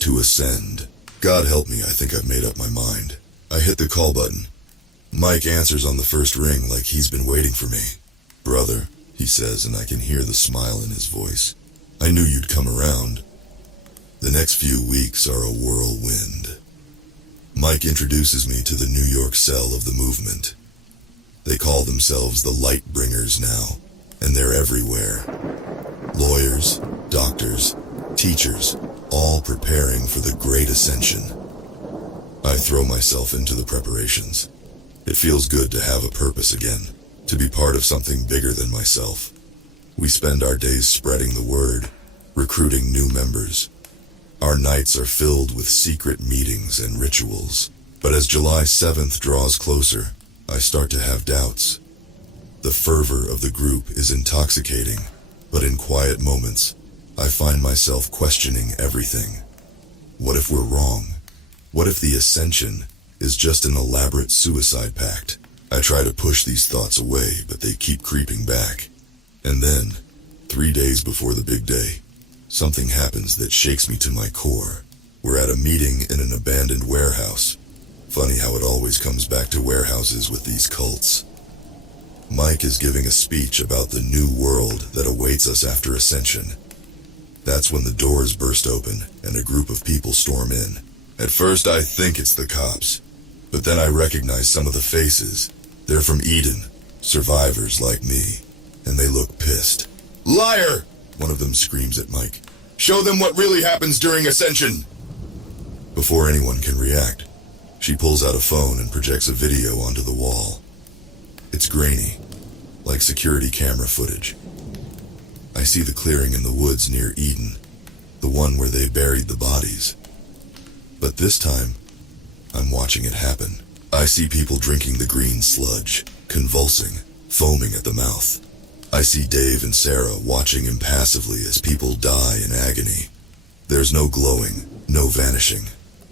To ascend. God help me, I think I've made up my mind. I hit the call button. Mike answers on the first ring like he's been waiting for me. "Brother," he says, and I can hear the smile in his voice. "I knew you'd come around." The next few weeks are a whirlwind. Mike introduces me to the New York cell of the movement. They call themselves the Light Bringers now, and they're everywhere. Lawyers, doctors, teachers, all preparing for the great ascension. I throw myself into the preparations. It feels good to have a purpose again, to be part of something bigger than myself. We spend our days spreading the word, recruiting new members. Our nights are filled with secret meetings and rituals. But as July 7th draws closer, I start to have doubts. The fervor of the group is intoxicating, but in quiet moments, I find myself questioning everything. What if we're wrong? What if the ascension is just an elaborate suicide pact? I try to push these thoughts away, but they keep creeping back. And then, 3 days before the big day, something happens that shakes me to my core. We're at a meeting in an abandoned warehouse. Funny how it always comes back to warehouses with these cults. Mike is giving a speech about the new world that awaits us after ascension. That's when the doors burst open and a group of people storm in. At first I think it's the cops, but then I recognize some of the faces. They're from Eden, survivors like me, and they look pissed. "Liar!" one of them screams at Mike. "Show them what really happens during ascension!" Before anyone can react, she pulls out a phone and projects a video onto the wall. It's grainy, like security camera footage. I see the clearing in the woods near Eden, the one where they buried the bodies. But this time, I'm watching it happen. I see people drinking the green sludge, convulsing, foaming at the mouth. I see Dave and Sarah watching impassively as people die in agony. There's no glowing, no vanishing,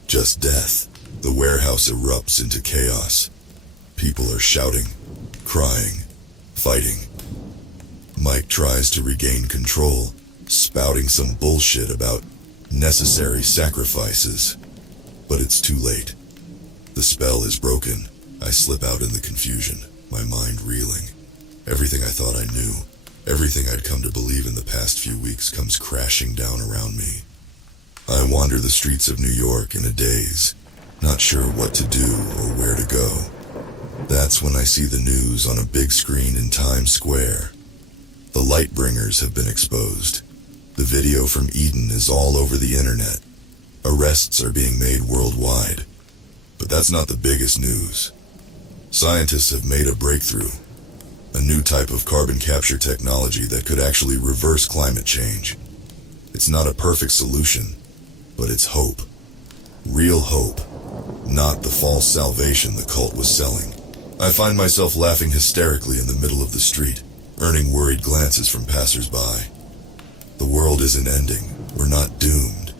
just death. The warehouse erupts into chaos. People are shouting, crying, fighting. Mike tries to regain control, spouting some bullshit about necessary sacrifices. But it's too late. The spell is broken. I slip out in the confusion, my mind reeling. Everything I thought I knew, everything I'd come to believe in the past few weeks comes crashing down around me. I wander the streets of New York in a daze, not sure what to do or where to go. That's when I see the news on a big screen in Times Square. The Lightbringers have been exposed. The video from Eden is all over the internet. Arrests are being made worldwide. But that's not the biggest news. Scientists have made a breakthrough. A new type of carbon capture technology that could actually reverse climate change. It's not a perfect solution, but it's hope. Real hope. Not the false salvation the cult was selling. I find myself laughing hysterically in the middle of the street, earning worried glances from passers-by. The world isn't ending. We're not doomed.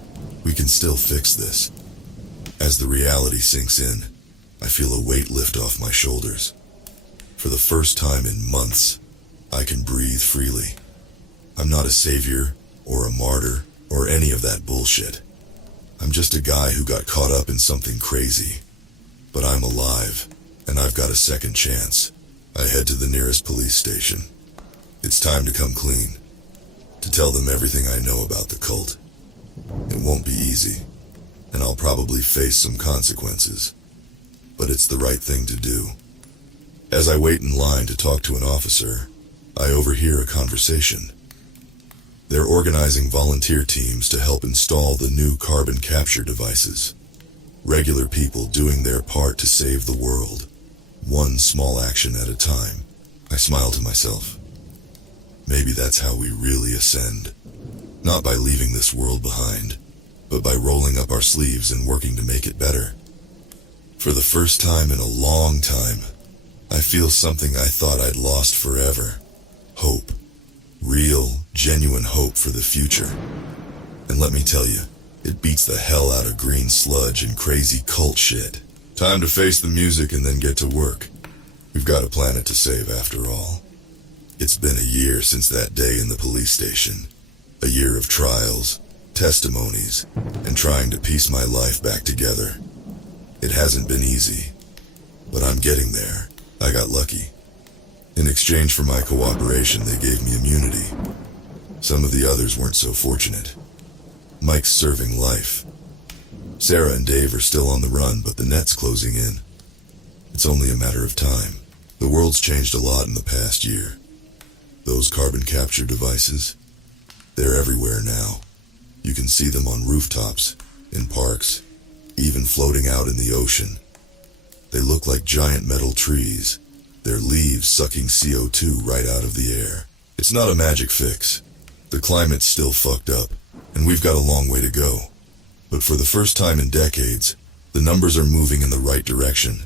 We can still fix this. As the reality sinks in, I feel a weight lift off my shoulders. For the first time in months, I can breathe freely. I'm not a savior, or a martyr, or any of that bullshit. I'm just a guy who got caught up in something crazy. But I'm alive, and I've got a second chance. I head to the nearest police station. It's time to come clean. To tell them everything I know about the cult. It won't be easy, and I'll probably face some consequences. But it's the right thing to do. As I wait in line to talk to an officer, I overhear a conversation. They're organizing volunteer teams to help install the new carbon capture devices. Regular people doing their part to save the world. one small action at a time. I smiled to myself. Maybe that's how we really ascend. Not by leaving this world behind, but by rolling up our sleeves and working to make it better. For the first time in a long time, I feel something I thought I'd lost forever. Hope. Real, genuine hope for the future. And let me tell you, it beats the hell out of green sludge and crazy cult shit. Time to face the music and then get to work. We've got a planet to save after all. It's been a year since that day in the police station. A year of trials, testimonies, and trying to piece my life back together. It hasn't been easy, but I'm getting there. I got lucky. In exchange for my cooperation, they gave me immunity. Some of the others weren't so fortunate. Mike's serving life. Sarah and Dave are still on the run, but the net's closing in. It's only a matter of time. The world's changed a lot in the past year. Those carbon capture devices, they're everywhere now. You can see them on rooftops, in parks, even floating out in the ocean. They look like giant metal trees, their leaves sucking CO2 right out of the air. It's not a magic fix. The climate's still fucked up, and we've got a long way to go. But for the first time in decades, the numbers are moving in the right direction.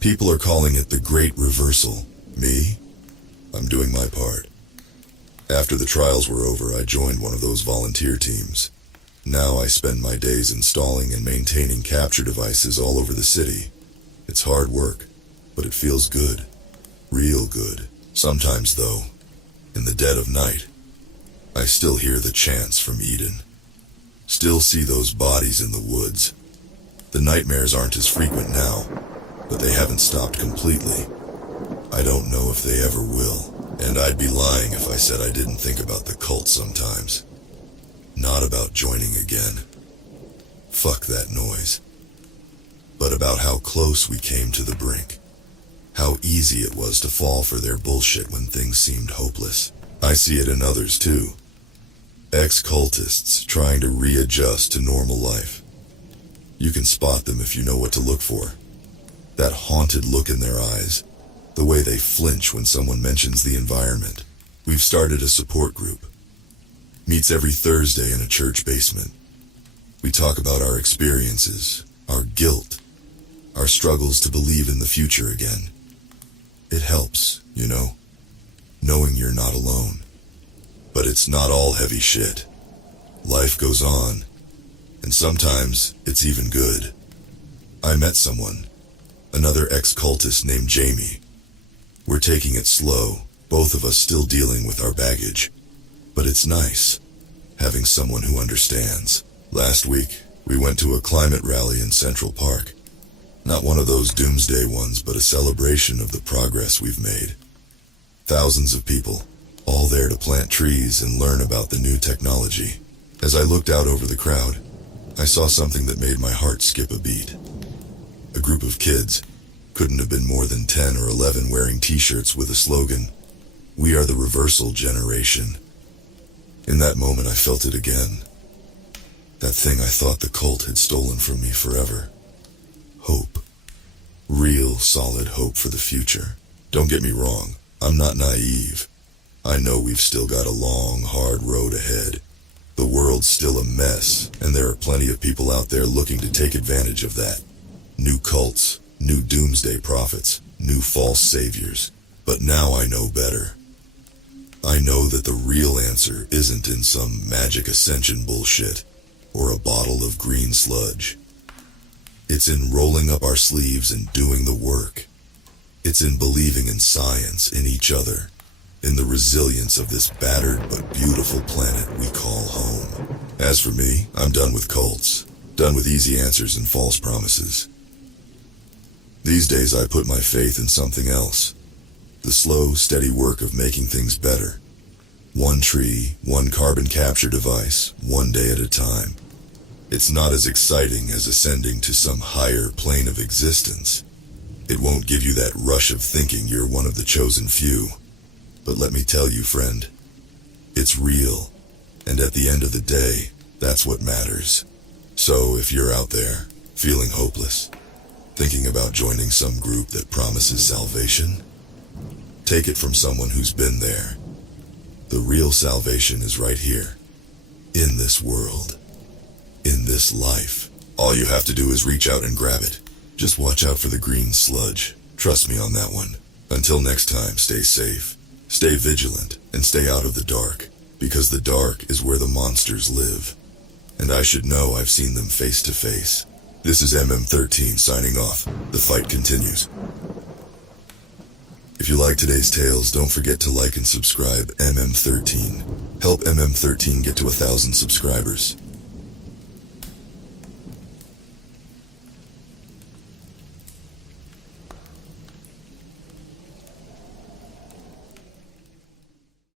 People are calling it the Great Reversal. Me? I'm doing my part. After the trials were over, I joined one of those volunteer teams. Now I spend my days installing and maintaining capture devices all over the city. It's hard work, but it feels good. Real good. Sometimes, though, in the dead of night, I still hear the chants from Eden. Still see those bodies in the woods. The nightmares aren't as frequent now, but they haven't stopped completely. I don't know if they ever will, and I'd be lying if I said I didn't think about the cult sometimes. Not about joining again. Fuck that noise. But about how close we came to the brink. How easy it was to fall for their bullshit when things seemed hopeless. I see it in others too. Ex-cultists trying to readjust to normal life. You can spot them if you know what to look for. That haunted look in their eyes. The way they flinch when someone mentions the environment. We've started a support group. Meets every Thursday in a church basement. We talk about our experiences, our guilt, our struggles to believe in the future again. It helps, you know, knowing you're not alone. But it's not all heavy shit. Life goes on, and sometimes it's even good. I met someone, another ex-cultist named Jamie. We're taking it slow, both of us still dealing with our baggage. But it's nice, having someone who understands. Last week, we went to a climate rally in Central Park. Not one of those Doomsday ones, but a celebration of the progress we've made. Thousands of people, all there to plant trees and learn about the new technology. As I looked out over the crowd, I saw something that made my heart skip a beat. A group of kids, couldn't have been more than 10 or 11, wearing t-shirts with a slogan, "We are the reversal generation." In that moment I felt it again. That thing I thought the cult had stolen from me forever. Hope. Real, solid hope for the future. Don't get me wrong, I'm not naive. I know we've still got a long, hard road ahead. The world's still a mess, and there are plenty of people out there looking to take advantage of that. New cults, new doomsday prophets, new false saviors. But now I know better. I know that the real answer isn't in some magic ascension bullshit, or a bottle of green sludge. It's in rolling up our sleeves and doing the work. It's in believing in science, in each other, in the resilience of this battered but beautiful planet we call home. As for me, I'm done with cults, done with easy answers and false promises. These days I put my faith in something else. The slow, steady work of making things better. One tree, one carbon capture device, one day at a time. It's not as exciting as ascending to some higher plane of existence. It won't give you that rush of thinking you're one of the chosen few. But let me tell you, friend, it's real. And at the end of the day, that's what matters. So if you're out there, feeling hopeless, thinking of about joining some group that promises salvation? Take it from someone who's been there. The real salvation is right here. In this world. In this life. All you have to do is reach out and grab it. Just watch out for the green sludge. Trust me on that one. Until next time, stay safe, stay vigilant, and stay out of the dark, because the dark is where the monsters live. And I should know I've seen them face to face. This is MM13 signing off. The fight continues. If you like today's tales, don't forget to like and subscribe MM13. Help MM13 get to 1,000 subscribers.